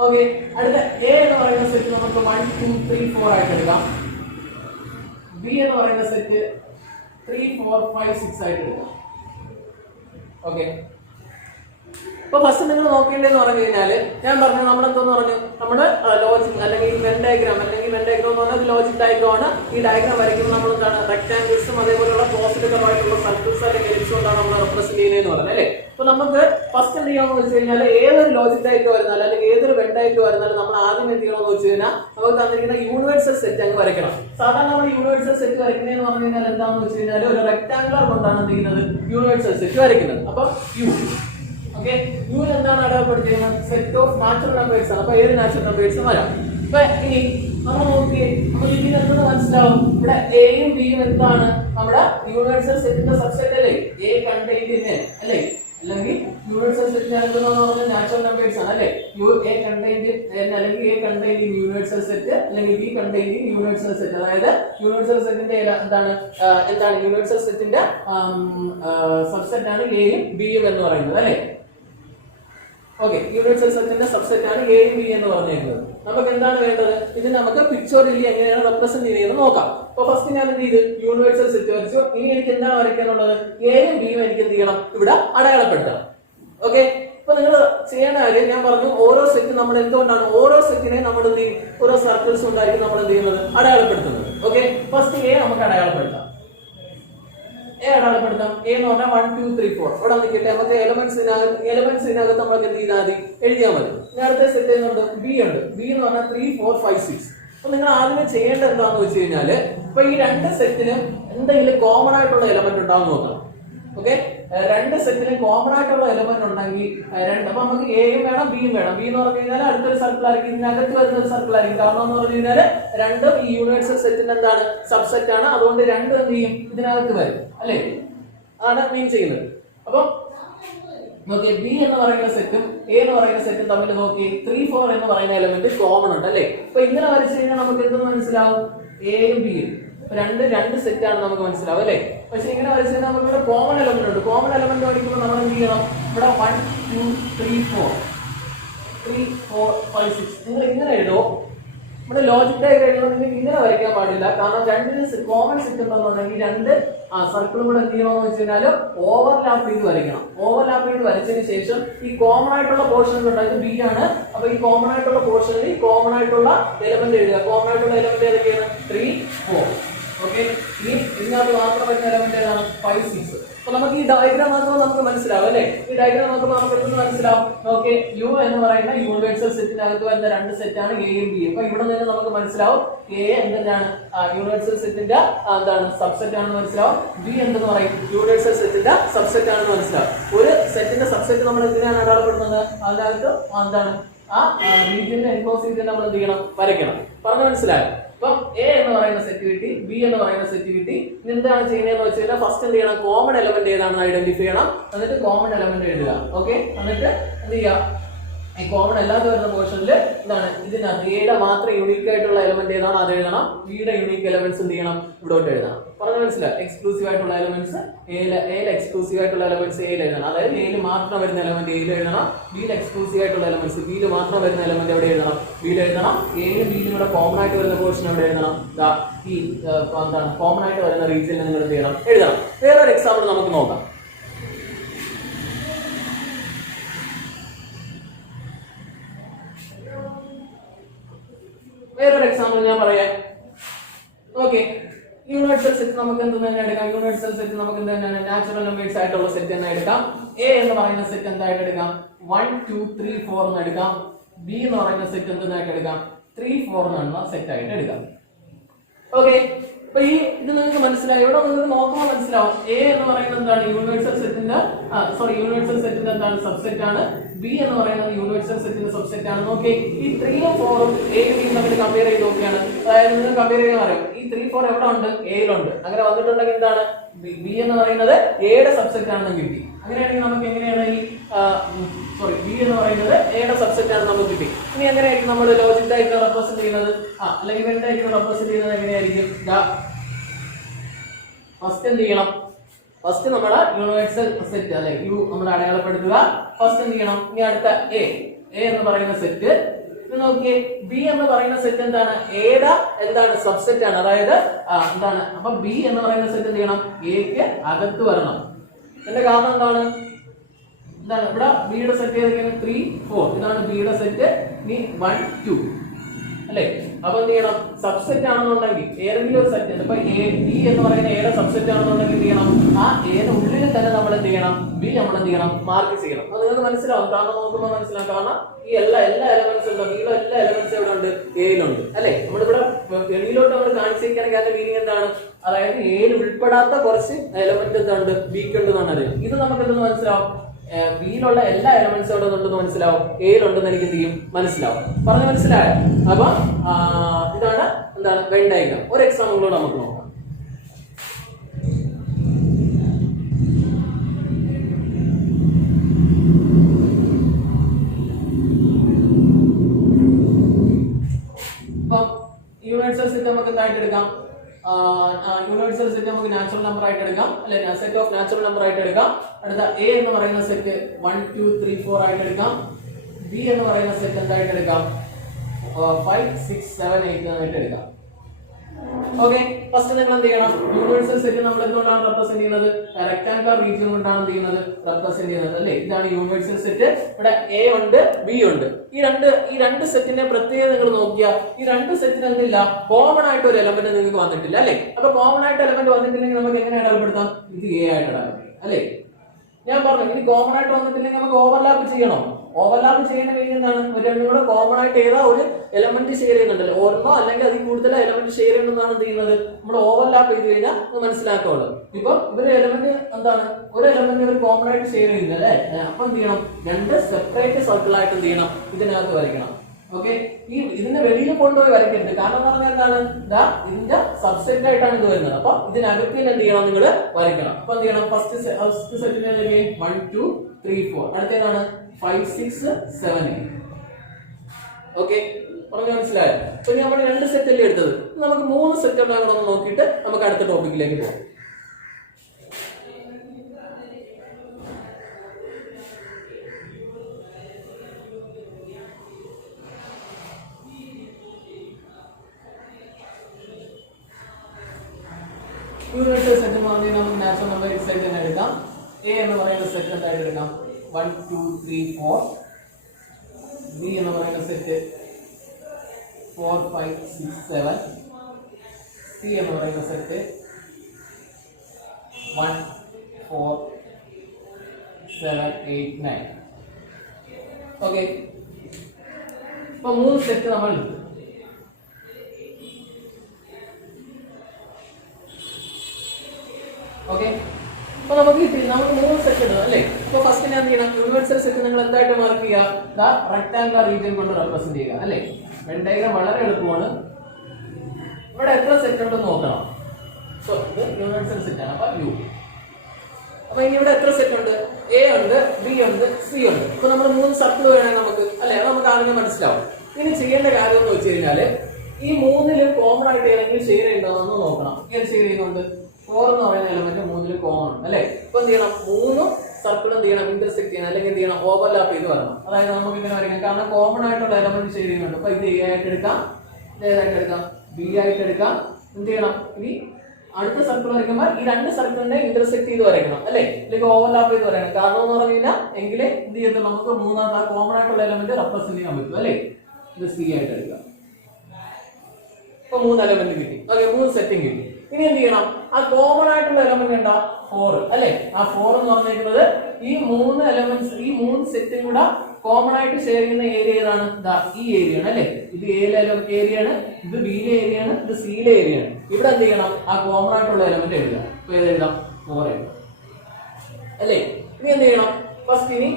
Okay, അടുത്ത എ എന്ന് പറയുന്ന സെറ്റ് നമുക്ക് 1 2 3 4 ആയിട്ട് എടുക്കാം. ബി എന്ന് പറയുന്ന സെറ്റ് 3 4 5 6 ആയിട്ട് എടുക്കാം. ഓക്കെ, ഇപ്പൊ ഫസ്റ്റ് നിങ്ങൾ നോക്കേണ്ടതെന്ന് പറഞ്ഞു കഴിഞ്ഞാല് ഞാൻ പറഞ്ഞു നമ്മളെന്തോന്ന് പറഞ്ഞു, നമ്മുടെ ലോജിക് അല്ലെങ്കിൽ വെൻ ഡയഗ്രാം എന്ന് പറഞ്ഞാൽ ലോജിക് ഡയഗ്രാം ആണ്. ഈ ഡയഗ്രാം വരയ്ക്കുമ്പോൾ നമ്മൾ എന്താണ് റെക്ടാംഗിൾസും അതേപോലെയുള്ള പോസിറ്റീവായിട്ടുള്ള സർക്കിൾസ് അല്ലെങ്കിൽ എലിപ്സ് കൊണ്ടാണ് നമ്മൾ റെപ്രസെന്റ് ചെയ്യുന്നതെന്ന് പറഞ്ഞത് അല്ലേ. അപ്പൊ നമുക്ക് ഫസ്റ്റ് എന്ത് ചെയ്യാമെന്ന് വെച്ച് കഴിഞ്ഞാൽ ഏതൊരു ലോജിക് ഡയഗ്രാം വരുന്നാലും അല്ലെങ്കിൽ ഏതൊരു വെൻ ഡയഗ്രാം വരുന്നാലും നമ്മൾ ആദ്യം എന്ത് ചെയ്യണമെന്ന് വെച്ച് കഴിഞ്ഞാൽ നമുക്ക് തന്നിരിക്കുന്ന യൂണിവേഴ്സൽ സെറ്റ് അങ്ങ് വരയ്ക്കണം. സാധാരണ നമ്മൾ യൂണിവേഴ്സൽ സെറ്റ് വരയ്ക്കുന്നതെന്ന് പറഞ്ഞു കഴിഞ്ഞാൽ എന്താണെന്ന് വെച്ച് കഴിഞ്ഞാൽ ഒരു റെക്ടാംഗുലർ കൊണ്ടാണ് എന്ത് ചെയ്യുന്നത്? യൂണിവേഴ്സൽ സെറ്റ് വരയ്ക്കുന്നത്. അപ്പൊ യു ഓക്കെ, യു എന്താണ് അടയാളപ്പെടുത്തിയത്? സെറ്റ് ഓഫ് നാച്ചുറൽ നമ്പേഴ്സ് ആണ്. അപ്പൊ ഏത് നാച്ചുറൽ നമ്പേഴ്സും വരാം. അപ്പൊ ഇനി നമ്മൾ നോക്കിയേ, നമുക്ക് ഇതിന് എന്തെന്ന് മനസ്സിലാവും? ഇവിടെ എയും ബിയും എന്താണ്? നമ്മുടെ യൂണിവേഴ്സൽ സെറ്റിന്റെ സബ്സെറ്റ് അല്ലേ? എ കണ്ടെയ്ൻഡ് അല്ലേ? അല്ലെങ്കിൽ യൂണിവേഴ്സൽ സെറ്റിന് എന്തെന്ന് പറഞ്ഞാൽ നാച്ചുറൽ നമ്പേഴ്സ് ആണ് അല്ലേ? എ കണ്ടെയ്ൻഡ് അല്ലെങ്കിൽ എ കണ്ടെയ്ൻഡ് യൂണിവേഴ്സൽ സെറ്റ് അല്ലെങ്കിൽ ബി കണ്ടെയ്ൻഡ് യൂണിവേഴ്സൽ സെറ്റ്. അതായത് യൂണിവേഴ്സൽ സെറ്റിന്റെ എന്താണ് യൂണിവേഴ്സൽ സെറ്റിന്റെ സബ്സെറ്റ് ആണ് എയും ബിയും എന്ന് പറയുന്നത് അല്ലേ? ഓക്കെ, യൂണിവേഴ്സൽ സെറ്റിന്റെ സബ്സെറ്റ് ആണ് എയും ബി എന്ന് പറഞ്ഞിരിക്കുന്നത്. നമുക്ക് എന്താണ് വേണ്ടത്? ഇത് നമുക്ക് പിക്ചറിൽ എങ്ങനെയാണ് റെപ്രസെന്റ് ചെയ്യുന്നത് നോക്കാം. അപ്പൊ ഫസ്റ്റ് ഞാൻ എന്ത് ചെയ്ത് യൂണിവേഴ്സൽ സെറ്റ് വരച്ചു. ഇനി എനിക്ക് എന്താണ് വരയ്ക്കാനുള്ളത്? എയും ബിയും എനിക്ക് എന്ത് ചെയ്യണം? ഇവിടെ അടയാളപ്പെടുത്തണം. ഓക്കെ, ഇപ്പൊ നിങ്ങൾ ചെയ്യേണ്ട കാര്യം ഞാൻ പറഞ്ഞു, ഓരോ സെറ്റ് നമ്മൾ എന്തുകൊണ്ടാണ് ഓരോ സെറ്റിനെ നമ്മൾ എന്ത് ചെയ്യും? ഓരോ സർക്കിൾസ് ഉണ്ടായിരിക്കും നമ്മൾ എന്ത് ചെയ്യുന്നത്? അടയാളപ്പെടുത്തുന്നത്. ഓക്കെ, ഫസ്റ്റ് എ നമുക്ക് അടയാളപ്പെടുത്താം. എ അടയാളപ്പെടുത്താം. എ എന്ന് പറഞ്ഞാൽ 1 2 3 4 ഇവിടെ നിൽക്കട്ടെ. നമുക്ക് എലമെന്റ്സിനകത്ത് നമുക്ക് എന്ത് ചെയ്താൽ മതി? എഴുതിയാൽ മതി. അടുത്ത സെറ്റ് ചെയ്യുന്നുണ്ട് ബി ഉണ്ട്. ബി എന്ന് പറഞ്ഞാൽ 3 4 5 6. അപ്പൊ നിങ്ങൾ ആദ്യമേ ചെയ്യേണ്ടത് എന്താണെന്ന് വെച്ച് കഴിഞ്ഞാല് ഇപ്പൊ ഈ രണ്ട് സെറ്റിലും എന്തെങ്കിലും കോമൺ ആയിട്ടുള്ള എലമെന്റ് ഉണ്ടാവും നോക്കണം. ഓക്കെ, രണ്ട് സെറ്റിലും കോമൺ ആയിട്ടുള്ള എലമെന്റ് ഉണ്ടെങ്കിൽ അപ്പൊ നമുക്ക് എയും വേണം ബിയും വേണം. ബി എന്ന് പറഞ്ഞു കഴിഞ്ഞാൽ അടുത്തൊരു സർക്കിൾ ആയിരിക്കും, ഇതിനകത്ത് വരുന്ന ഒരു സർക്കിൾ ആയിരിക്കും. കാരണം എന്ന് പറഞ്ഞു കഴിഞ്ഞാല് രണ്ടും ഈ യൂണിവേഴ്സൽ സെറ്റിന്റെ എന്താണ്? സബ്സെറ്റ് ആണ്. അതുകൊണ്ട് രണ്ടും എന്ത് ചെയ്യും? ഇതിനകത്ത് വരും അല്ലേ? അതാണ് മീൻ ചെയ്യുന്നത്. അപ്പൊ നോക്കിയേ, ബി എന്ന് പറയുന്ന സെറ്റും എ എന്ന് പറയുന്ന സെറ്റും തമ്മിൽ നോക്കി 3 4 എന്ന് പറയുന്ന എലമെന്റ് കോമൺ ഉണ്ട് അല്ലേ? അപ്പൊ ഇങ്ങനെ വരച്ചു കഴിഞ്ഞാൽ നമുക്ക് എന്തെന്ന് മനസ്സിലാവും? എയും ബിയും രണ്ട് സെറ്റ് ആണ് നമുക്ക് മനസ്സിലാവും അല്ലേ? പക്ഷെ ഇങ്ങനെ വരച്ചു കഴിഞ്ഞാൽ നമുക്ക് ഇവിടെ കോമൺ എലമെന്റ് ഉണ്ട്. കോമൺ എലമെന്റ് പഠിക്കുമ്പോൾ നമ്മൾ എന്ത് ചെയ്യണം? ഇവിടെ 1 2 3 4 5 6 നിങ്ങൾ ഇങ്ങനെ എഴുതോ. നമ്മുടെ ലോജിക് ഡയഗ്രം നിങ്ങൾക്ക് ഇങ്ങനെ വരയ്ക്കാൻ പാടില്ല. കാരണം രണ്ടിന് കോമൺ സെറ്റ് ഉണ്ടെന്നുണ്ടെങ്കിൽ രണ്ട് സർക്കിളും കൂടെ എന്ത് ചെയ്യണമെന്ന് വെച്ച് കഴിഞ്ഞാൽ ഓവർലാപ്പ് ചെയ്ത് വരയ്ക്കണം. ഓവർലാപ്പ് ചെയ്ത് വരച്ചതിന് ശേഷം ഈ കോമൺ ആയിട്ടുള്ള പോർഷൻ ഉണ്ടായത് ബി ആണ്. അപ്പൊ ഈ കോമൺ ആയിട്ടുള്ള പോർഷനിൽ കോമൺ ആയിട്ടുള്ള എലമെന്റ് എഴുതുക. കോമൺ ആയിട്ടുള്ള എലമെന്റ് ഏതൊക്കെയാണ്? 3 4. ഓക്കെ, ഇനി ഇതിനകത്ത് മാത്രം വരുന്ന എലമെന്റ് ഏതാണ്? 5 6. അപ്പൊ നമുക്ക് ഈ ഡയഗ്രാം നോക്കുമ്പോൾ നമുക്ക് മനസ്സിലാവും അല്ലെ? ഈ ഡയഗ്രാം നോക്കുമ്പോൾ നമുക്ക് എന്തെന്ന് മനസ്സിലാവും? ഓക്കെ, യു എന്ന് പറയുന്ന യൂണിവേഴ്സൽ സെറ്റിനകത്ത് വരുന്ന രണ്ട് സെറ്റാണ് എയും ബിയും. അപ്പൊ ഇവിടെ നിന്ന് നമുക്ക് മനസ്സിലാവും എ എന്താണ്? യൂണിവേഴ്സൽ സെറ്റിന്റെ എന്താണ്? സബ്സെറ്റ് ആണെന്ന് മനസ്സിലാവും. ബി എന്തെന്ന് പറയും? യൂണിവേഴ്സൽ സെറ്റിന്റെ സബ്സെറ്റ് ആണെന്ന് മനസ്സിലാവും. ഒരു സെറ്റിന്റെ സബ്സെറ്റ് നമ്മൾ എന്തിനാണ് അടയാളപ്പെടുന്നത്? അതിനകത്ത് എന്താണ്? ആ റീജിയന്റെ എൻക്ലോസ് ചെയ്ത് നമ്മൾ എന്ത് ചെയ്യണം? വരയ്ക്കണം. പറഞ്ഞു മനസ്സിലായോ? അപ്പം എ എന്ന് പറയുന്ന സെറ്റ് കിട്ടി, ബി എന്ന് പറയുന്ന സെറ്റ് കിട്ടി. എന്താണ് ചെയ്യുന്നതെന്ന് വെച്ച് കഴിഞ്ഞാൽ ഫസ്റ്റ് എന്ത് ചെയ്യണം? കോമൺ എലമെന്റ് ഏതാണെന്ന് ഐഡന്റിഫൈ ചെയ്യണം. എന്നിട്ട് കോമൺ എലമെന്റ് എഴുതുക. ഓക്കെ, എന്നിട്ട് എന്ത് ചെയ്യുക? ഈ കോമൺ അല്ലാതെ വരുന്ന പോർഷനിൽ എന്താണ്? ഇതിനകത്ത് എയുടെ മാത്രം യൂണീക്ക് ആയിട്ടുള്ള എലമെന്റ് ഏതാണോ അത് എഴുതണം. ബിയുടെ യൂണീക്ക് എലമെന്റ്സ് എന്ത് ചെയ്യണം? ഇവിടോട്ട് എഴുതണം. പറഞ്ഞു മനസ്സിലായി? എക്സ്ക്ലൂസീവ് ആയിട്ടുള്ള എലമെന്റ്സ് എയിൽ എക്സ്ക്ലൂസീവ് ആയിട്ടുള്ള എലമെന്റ്സ് എയിൽ എഴുതണം. അതായത് എയിൽ മാത്രം വരുന്ന എലമെന്റ് എയിൽ എഴുതണം. ബിയിൽ എക്സ്ക്ലൂസീവ് ആയിട്ടുള്ള എലമെന്റ്സ് ബിയിൽ മാത്രം വരുന്ന എലമെന്റ് എവിടെ എഴുതണം? ബിയിൽ എഴുതണം. എയിലും ബിയിലും കൂടെ കോമൺ ആയിട്ട് വരുന്ന പോർഷൻ എവിടെ എഴുതണം? ഈ എന്താണ് കോമൺ ആയിട്ട് വരുന്ന റീജിയനിൽ നിങ്ങൾ എന്ത് ചെയ്യണം? എഴുതണം. വേറൊരു എക്സാമ്പിൾ നമുക്ക് നോക്കാം. വേറൊരു എക്സാമ്പിൾ ഞാൻ പറയാം. ഓക്കെ, യൂണിവേഴ്സൽ സെറ്റ് നമുക്ക് എന്ത് തന്നെ എടുക്കാം? യൂണിവേഴ്സൽ സെറ്റ് നമുക്ക് എന്ത് തന്നെയാണ്? നാച്ചുറൽ നമ്പേഴ്സ് ആയിട്ടുള്ള സെറ്റ് തന്നെ എടുക്കാം. എ എന്ന് പറയുന്ന സെറ്റ് എന്തായിട്ട് എടുക്കാം? 1 2 3 4 എന്ന് എടുക്കാം. ബി എന്ന് പറയുന്ന സെറ്റ് എന്തായിട്ട് എടുക്കാം 3, 4 എന്നുള്ള സെറ്റ് ആയിട്ട് എടുക്കാം. ഓക്കെ, അപ്പൊ ഈ ഇത് നിങ്ങൾക്ക് മനസ്സിലായി. ഇവിടെ നിങ്ങൾക്ക് നോക്കുമ്പോൾ മനസ്സിലാവും എ എന്ന് പറയുന്നത് എന്താണ് യൂണിവേഴ്സൽ സെറ്റിന്റെ യൂണിവേഴ്സൽ സെറ്റിന്റെ എന്താണ് സബ്സെറ്റ് ആണ്. ബി എന്ന് പറയുന്നത് യൂണിവേഴ്സൽ സെറ്റിന്റെ സബ്സെറ്റ് ആണ്. നോക്കി ഈ 3 ഉം 4 ഉം എയും ബിയും തമ്മിൽ കമ്പയർ ചെയ്ത് നോക്കിയാണ്. അതായത് നിങ്ങൾ കമ്പയർ ചെയ്യാൻ അറിയാം ഈ 3, 4 എവിടെ ഉണ്ട് എയിലുണ്ട്. അങ്ങനെ വന്നിട്ടുണ്ടെങ്കിൽ എന്താണ് ബി എന്ന് പറയുന്നത് എയുടെ സബ്സെറ്റ് ആണെന്ന് കിട്ടി. അങ്ങനെയാണെങ്കിൽ നമുക്ക് എങ്ങനെയാണ് ഈ ബി എന്ന് പറയുന്നത് എയുടെ സബ്സെറ്റ് ആണ് നമുക്ക് കിട്ടി. ഇനി എങ്ങനെയായിരിക്കും നമ്മൾ ലോജിക് ആയിട്ട് റെപ്രസെന്റ് ചെയ്യുന്നത് അല്ലെങ്കിൽ എന്തായിരിക്കും റെപ്രസെന്റ് ചെയ്യുന്നത് എങ്ങനെയായിരിക്കും? ഫസ്റ്റ് എന്ത് ചെയ്യണം? ഫസ്റ്റ് നമ്മുടെ യൂണിവേഴ്സൽ സെറ്റ് അല്ലെ യു നമ്മൾ അടയാളപ്പെടുത്തുക. ഫസ്റ്റ് എന്ത് ചെയ്യണം? ഇനി അടുത്ത എ എന്ന് പറയുന്ന സെറ്റ് ഇത് നോക്കിയേ. ബി എന്ന് പറയുന്ന സെറ്റ് എന്താണ്? എയുടെ എന്താണ് സബ്സെറ്റ് ആണ്. അതായത് എന്താണ് അപ്പൊ ബി എന്ന് പറയുന്ന സെറ്റ് എന്ത് ചെയ്യണം? എക്ക് അകത്ത് വരണം. ഇതിന്റെ കാരണം എന്താണ്? ഇവിടെ ബിയുടെ സെറ്റ് ഏതൊക്കെയാണ്? 3, 4 ഇതാണ് ബിയുടെ സെറ്റ്. ഇനി 1, 2 അല്ലെ. അപ്പൊ എന്ത് ചെയ്യണം? സബ്സെറ്റ് ആണെന്നുണ്ടെങ്കിൽ ഏതെങ്കിലും ഒരു സെറ്റ് ഇപ്പൊ എ ബി എന്ന് പറയുന്ന എയുടെ സബ്സെറ്റ് ആണെന്നുണ്ടെങ്കിൽ എന്ത് ചെയ്യണം? ആ എയുടെ ഉള്ളിൽ തന്നെ നമ്മൾ എന്ത് ചെയ്യണം? ബി നമ്മൾ എന്ത് ചെയ്യണം? മാർക്ക് ചെയ്യണം. അത് നിങ്ങൾക്ക് മനസ്സിലാവും. കാരണം നോക്കുമ്പോൾ മനസ്സിലാവും. കാരണം ഈ എല്ലാ എലമെന്റ്സ് ഉണ്ട്. ബിയുടെ എല്ലാ എലമെന്റ്സ് എവിടെ ഉണ്ട്? എയിലുണ്ട് അല്ലെ. നമ്മളിവിടെ വെളിയിലോട്ട് നമ്മൾ കാണിച്ചിരിക്കുകയാണെങ്കിൽ അതിന്റെ മീനിങ് എന്താണ്? അതായത് എയിൽ ഉൾപ്പെടാത്ത കുറച്ച് എലമെന്റ് എന്തുണ്ട്? ബിക്ക് ഉണ്ട് എന്നാണ്. ഇത് നമുക്ക് എന്തെന്ന് മനസ്സിലാവും? ബിയിലുള്ള എല്ലാ എലമെന്റ്സും എവിടെ ഉണ്ടെന്ന് മനസ്സിലാവും. എയിലുണ്ടെന്ന് എനിക്ക് എന്ത് ചെയ്യും? മനസ്സിലാവും. പറഞ്ഞു മനസ്സിലായോ? അപ്പൊ ഇതാണ് എന്താണ് വെൻ ഡയഗ്രാം. ഒരു എക്സാമ്പിളോട് നമുക്ക് നോക്കാം. അപ്പം യൂണിവേഴ്സൽ സെറ്റ് നമുക്ക് എന്തായിട്ട് എടുക്കാം? യൂണിവേഴ്സൽ സെറ്റ് നമുക്ക് നാച്ചുറൽ നമ്പർ ആയിട്ട് എടുക്കാം അല്ലെ. സെറ്റ് ഓഫ് നാച്ചുറൽ നമ്പർ ആയിട്ട് എടുക്കാം. അടുത്ത എ എന്ന് പറയുന്ന സെറ്റ് 1, 2, 3, 4 ആയിട്ട് എടുക്കാം. ബി എന്ന് പറയുന്ന സെറ്റ് എന്തായിട്ട് എടുക്കാം? 5, 6, 7, 8 ആയിട്ട് എടുക്കാം. ഓക്കെ, ഫസ്റ്റ് നിങ്ങൾ എന്ത് ചെയ്യണം? യൂണിവേഴ്സൽ സെറ്റ് നമ്മൾ എന്തുകൊണ്ടാണ് റെപ്രസെന്റ് ചെയ്യുന്നത്? റെക്ടാങ്കുലർ റീജിയൻ കൊണ്ടാണ് എന്ത് ചെയ്യുന്നത്? റെപ്രസെന്റ് ചെയ്യുന്നത് അല്ലെ. ഇതാണ് യൂണിവേഴ്സൽ സെറ്റ്. ഇവിടെ എ ഉണ്ട്, ബി ഉണ്ട്. ഈ രണ്ട് സെറ്റിന്റെ പ്രത്യേകത നിങ്ങൾ നോക്കിയാൽ ഈ രണ്ട് സെറ്റിന് എന്തില്ല? കോമൺ ആയിട്ട് ഒരു എലമെന്റ് നിങ്ങൾക്ക് വന്നിട്ടില്ല അല്ലെ. അപ്പൊ കോമൺ ആയിട്ട് എലമെന്റ് വന്നിട്ടില്ലെങ്കിൽ നമുക്ക് എങ്ങനെ അടയാളപ്പെടുത്താം? ഇത് എ ആയിട്ട് അടയാളപ്പെടുത്താം അല്ലെ. ഞാൻ പറഞ്ഞു ഇനി കോമൺ ആയിട്ട് വന്നിട്ടില്ലെങ്കിൽ നമുക്ക് ഓവർലാപ്പ് ചെയ്യണം. ഓവർലാപ്പ് ചെയ്യുന്ന മീനിങ് എന്താണ്? ഒരു രണ്ടും കൂടെ കോമൺ ആയിട്ട് ഏതാ ഒരു എലമെന്റ് ഷെയർ ചെയ്യുന്നുണ്ടല്ലോ. ഒന്നോ അല്ലെങ്കിൽ അതിൽ കൂടുതൽ എലമെന്റ് ഷെയർ ചെയ്യുന്നതാണ് എന്ത് ചെയ്യുന്നത്? നമ്മൾ ഓവർലാപ്പ് ചെയ്ത് കഴിഞ്ഞാൽ മനസ്സിലാക്കുള്ളൂ. ഇപ്പൊ ഇവര് എലമെന്റ് എന്താണ്? ഒരു എലമെന്റ് ഇവർ കോമൺ ആയിട്ട് ഷെയർ ചെയ്യുന്നില്ല അല്ലെ. അപ്പൊ എന്ത് ചെയ്യണം? രണ്ട് സെപ്പറേറ്റ് സർക്കിൾ ആയിട്ട് എന്ത് ചെയ്യണം? ഇതിനകത്ത് വരയ്ക്കണം. ഓക്കെ, ഈ ഇതിന്റെ വെളിയിൽ കൊണ്ടുപോയി വരയ്ക്കരുത്. കാരണം എന്ന് പറഞ്ഞാൽ എന്താണ്? ഇതിന്റെ സബ്സെറ്റ് ആയിട്ടാണ് ഇത് വരുന്നത്. അപ്പൊ ഇതിനകത്ത് എന്ത് ചെയ്യണം? നിങ്ങൾ വരയ്ക്കണം. അപ്പൊ എന്ത് ചെയ്യണം? ഫസ്റ്റ് സെറ്റിന്റെ 1, 2, 3, 4 അടുത്തേതാണ് 5, 6, 7, 8. ഓക്കെ, പറഞ്ഞു മനസ്സിലായോ? അപ്പൊ നമ്മൾ രണ്ട് സെറ്റ് അല്ലേ എടുത്തത്. നമുക്ക് 3 സെറ്റ് ഉണ്ടാകണമെന്ന് നോക്കിയിട്ട് നമുക്ക് അടുത്ത ടോപ്പിക്കിലേക്ക് പോകാം. യൂണിവേഴ്സൽ സെറ്റ് എന്ന് പറഞ്ഞാൽ നമുക്ക് നാച്ചുറൽ നമ്പർ സെറ്റ് തന്നെ എടുക്കാം. എ എന്ന് പറയുന്ന സെറ്റ് എന്തായിട്ട് എടുക്കാം? 1, 2, 3, 4. ബി എന്ന് പറയുന്ന സെറ്റ് 4, 5, 6, 7. സി എന്ന് പറയുന്ന സെറ്റ് 1, 4, 7, 8, 9. ഓക്കെ, ഇപ്പൊ 3 സെറ്റ് നമ്മൾ എടുത്തു. ഓക്കെ, അപ്പൊ നമുക്ക് 3 സെറ്റ് ഇടും അല്ലേ. അപ്പൊ ഫസ്റ്റ് ഞാൻ എന്ത് ചെയ്യണം? യൂണിവേഴ്സൽ സെറ്റ് നിങ്ങൾ എന്തായിട്ട് മാർക്ക് ചെയ്യുക? റെക്ടാങ്കുലർ റീജിയൻ കൊണ്ട് റെപ്രസെന്റ് ചെയ്യുക അല്ലെ. വെൻ ഡയഗ്രാം വളരെ എളുപ്പമാണ്. ഇവിടെ എത്ര സെറ്റ് ഉണ്ടെന്ന് നോക്കണം. സോ ഇത് യൂണിവേഴ്സൽ സെറ്റ് ആണ്. അപ്പൊ യു. അപ്പൊ ഇനി ഇവിടെ എത്ര സെറ്റ് ഉണ്ട്? എ ഉണ്ട്, ബി ഉണ്ട്, സി ഉണ്ട്. ഇപ്പൊ നമ്മൾ 3 സർക്കിൾ വേണമെങ്കിൽ നമുക്ക് അല്ലെ, അത് നമുക്ക് ആദ്യം മനസ്സിലാവും. ഇനി ചെയ്യേണ്ട കാര്യം എന്ന് വെച്ച് കഴിഞ്ഞാല് ഈ 3ലും കോമൺ ആയിട്ട് ഏതെങ്കിലും ഷെയർ ഉണ്ടോന്ന് നോക്കണം. ഏത് ഷെയർ ചെയ്യുന്നുണ്ട്? 4 എന്ന് പറയുന്ന എലമെന്റ് 3ലും കോമൺ ഉണ്ട് അല്ലെ. ഇപ്പൊ എന്ത് ചെയ്യണം? 3 സർക്കിൾ എന്ത് ചെയ്യണം? ഇന്റർസെക്ട് ചെയ്യണം അല്ലെങ്കിൽ എന്ത് ചെയ്യണം? ഓവർലാപ്പ് ചെയ്ത് വരണം. അതായത് നമുക്ക് ഇങ്ങനെ വരയ്ക്കാം. കാരണം കോമൺ ആയിട്ടുള്ള എലമെന്റ് ഷെയർ ചെയ്യുന്നുണ്ട്. അപ്പൊ ഇത് എ ആയിട്ട് എടുക്കാം, ഏതായിട്ട് എടുക്കാം? ബി ആയിട്ട് എടുക്കാം. എന്ത് ചെയ്യണം? ഇനി അടുത്ത സർക്കിൾ വരയ്ക്കുമ്പോൾ ഈ 2 സർക്കിളിനെ ഇന്റർസെക്ട് ചെയ്ത് വരയ്ക്കണം അല്ലെ, അല്ലെങ്കിൽ ഓവർലാപ്പ് ചെയ്ത് വരയ്ക്കണം. കാരണം എന്ന് പറഞ്ഞു കഴിഞ്ഞാൽ എങ്കിലേ എന്ത് ചെയ്തു നമുക്ക് മൂന്നാമത്തെ കോമൺ ആയിട്ടുള്ള എലമെന്റ് റെപ്രസെന്റ് ചെയ്യാൻ പറ്റും അല്ലെ. ഇത് സി ആയിട്ട് എടുക്കാം. ഇപ്പൊ 3 എലമെന്റ് കിട്ടി. ഓക്കെ, 3 സെറ്റിംഗ് കിട്ടി. ഇനി എന്ത് ചെയ്യണം? ആ കോമൺ ആയിട്ടുള്ള എലമെന്റ് എന്താ? 4 അല്ലെ. ആ 4 എന്ന് പറഞ്ഞിരിക്കുന്നത് ഈ 3 എലമെന്റ്സ് ഈ 3 സെറ്റും കൂടെ കോമൺ ആയിട്ട് ഷെയർ ചെയ്യുന്ന ഏരിയ ഏതാണ്? ഈ ഏരിയ ആണ് അല്ലേ? ഇത് എയിലെ ഏരിയ ആണ്, ഇത് ബിയിലെ ഏരിയ ആണ്, ഇത് സിയിലെ ഏരിയ ആണ്. ഇവിടെ എന്ത് ചെയ്യണം? ആ കോമൺ ആയിട്ടുള്ള എലമെന്റ് എഴുതുക. അപ്പൊ ഏത് എഴുതാം? 4 എഴുതാം അല്ലേ? ഇനി എന്ത് ചെയ്യണം? ഫസ്റ്റ് ഇനി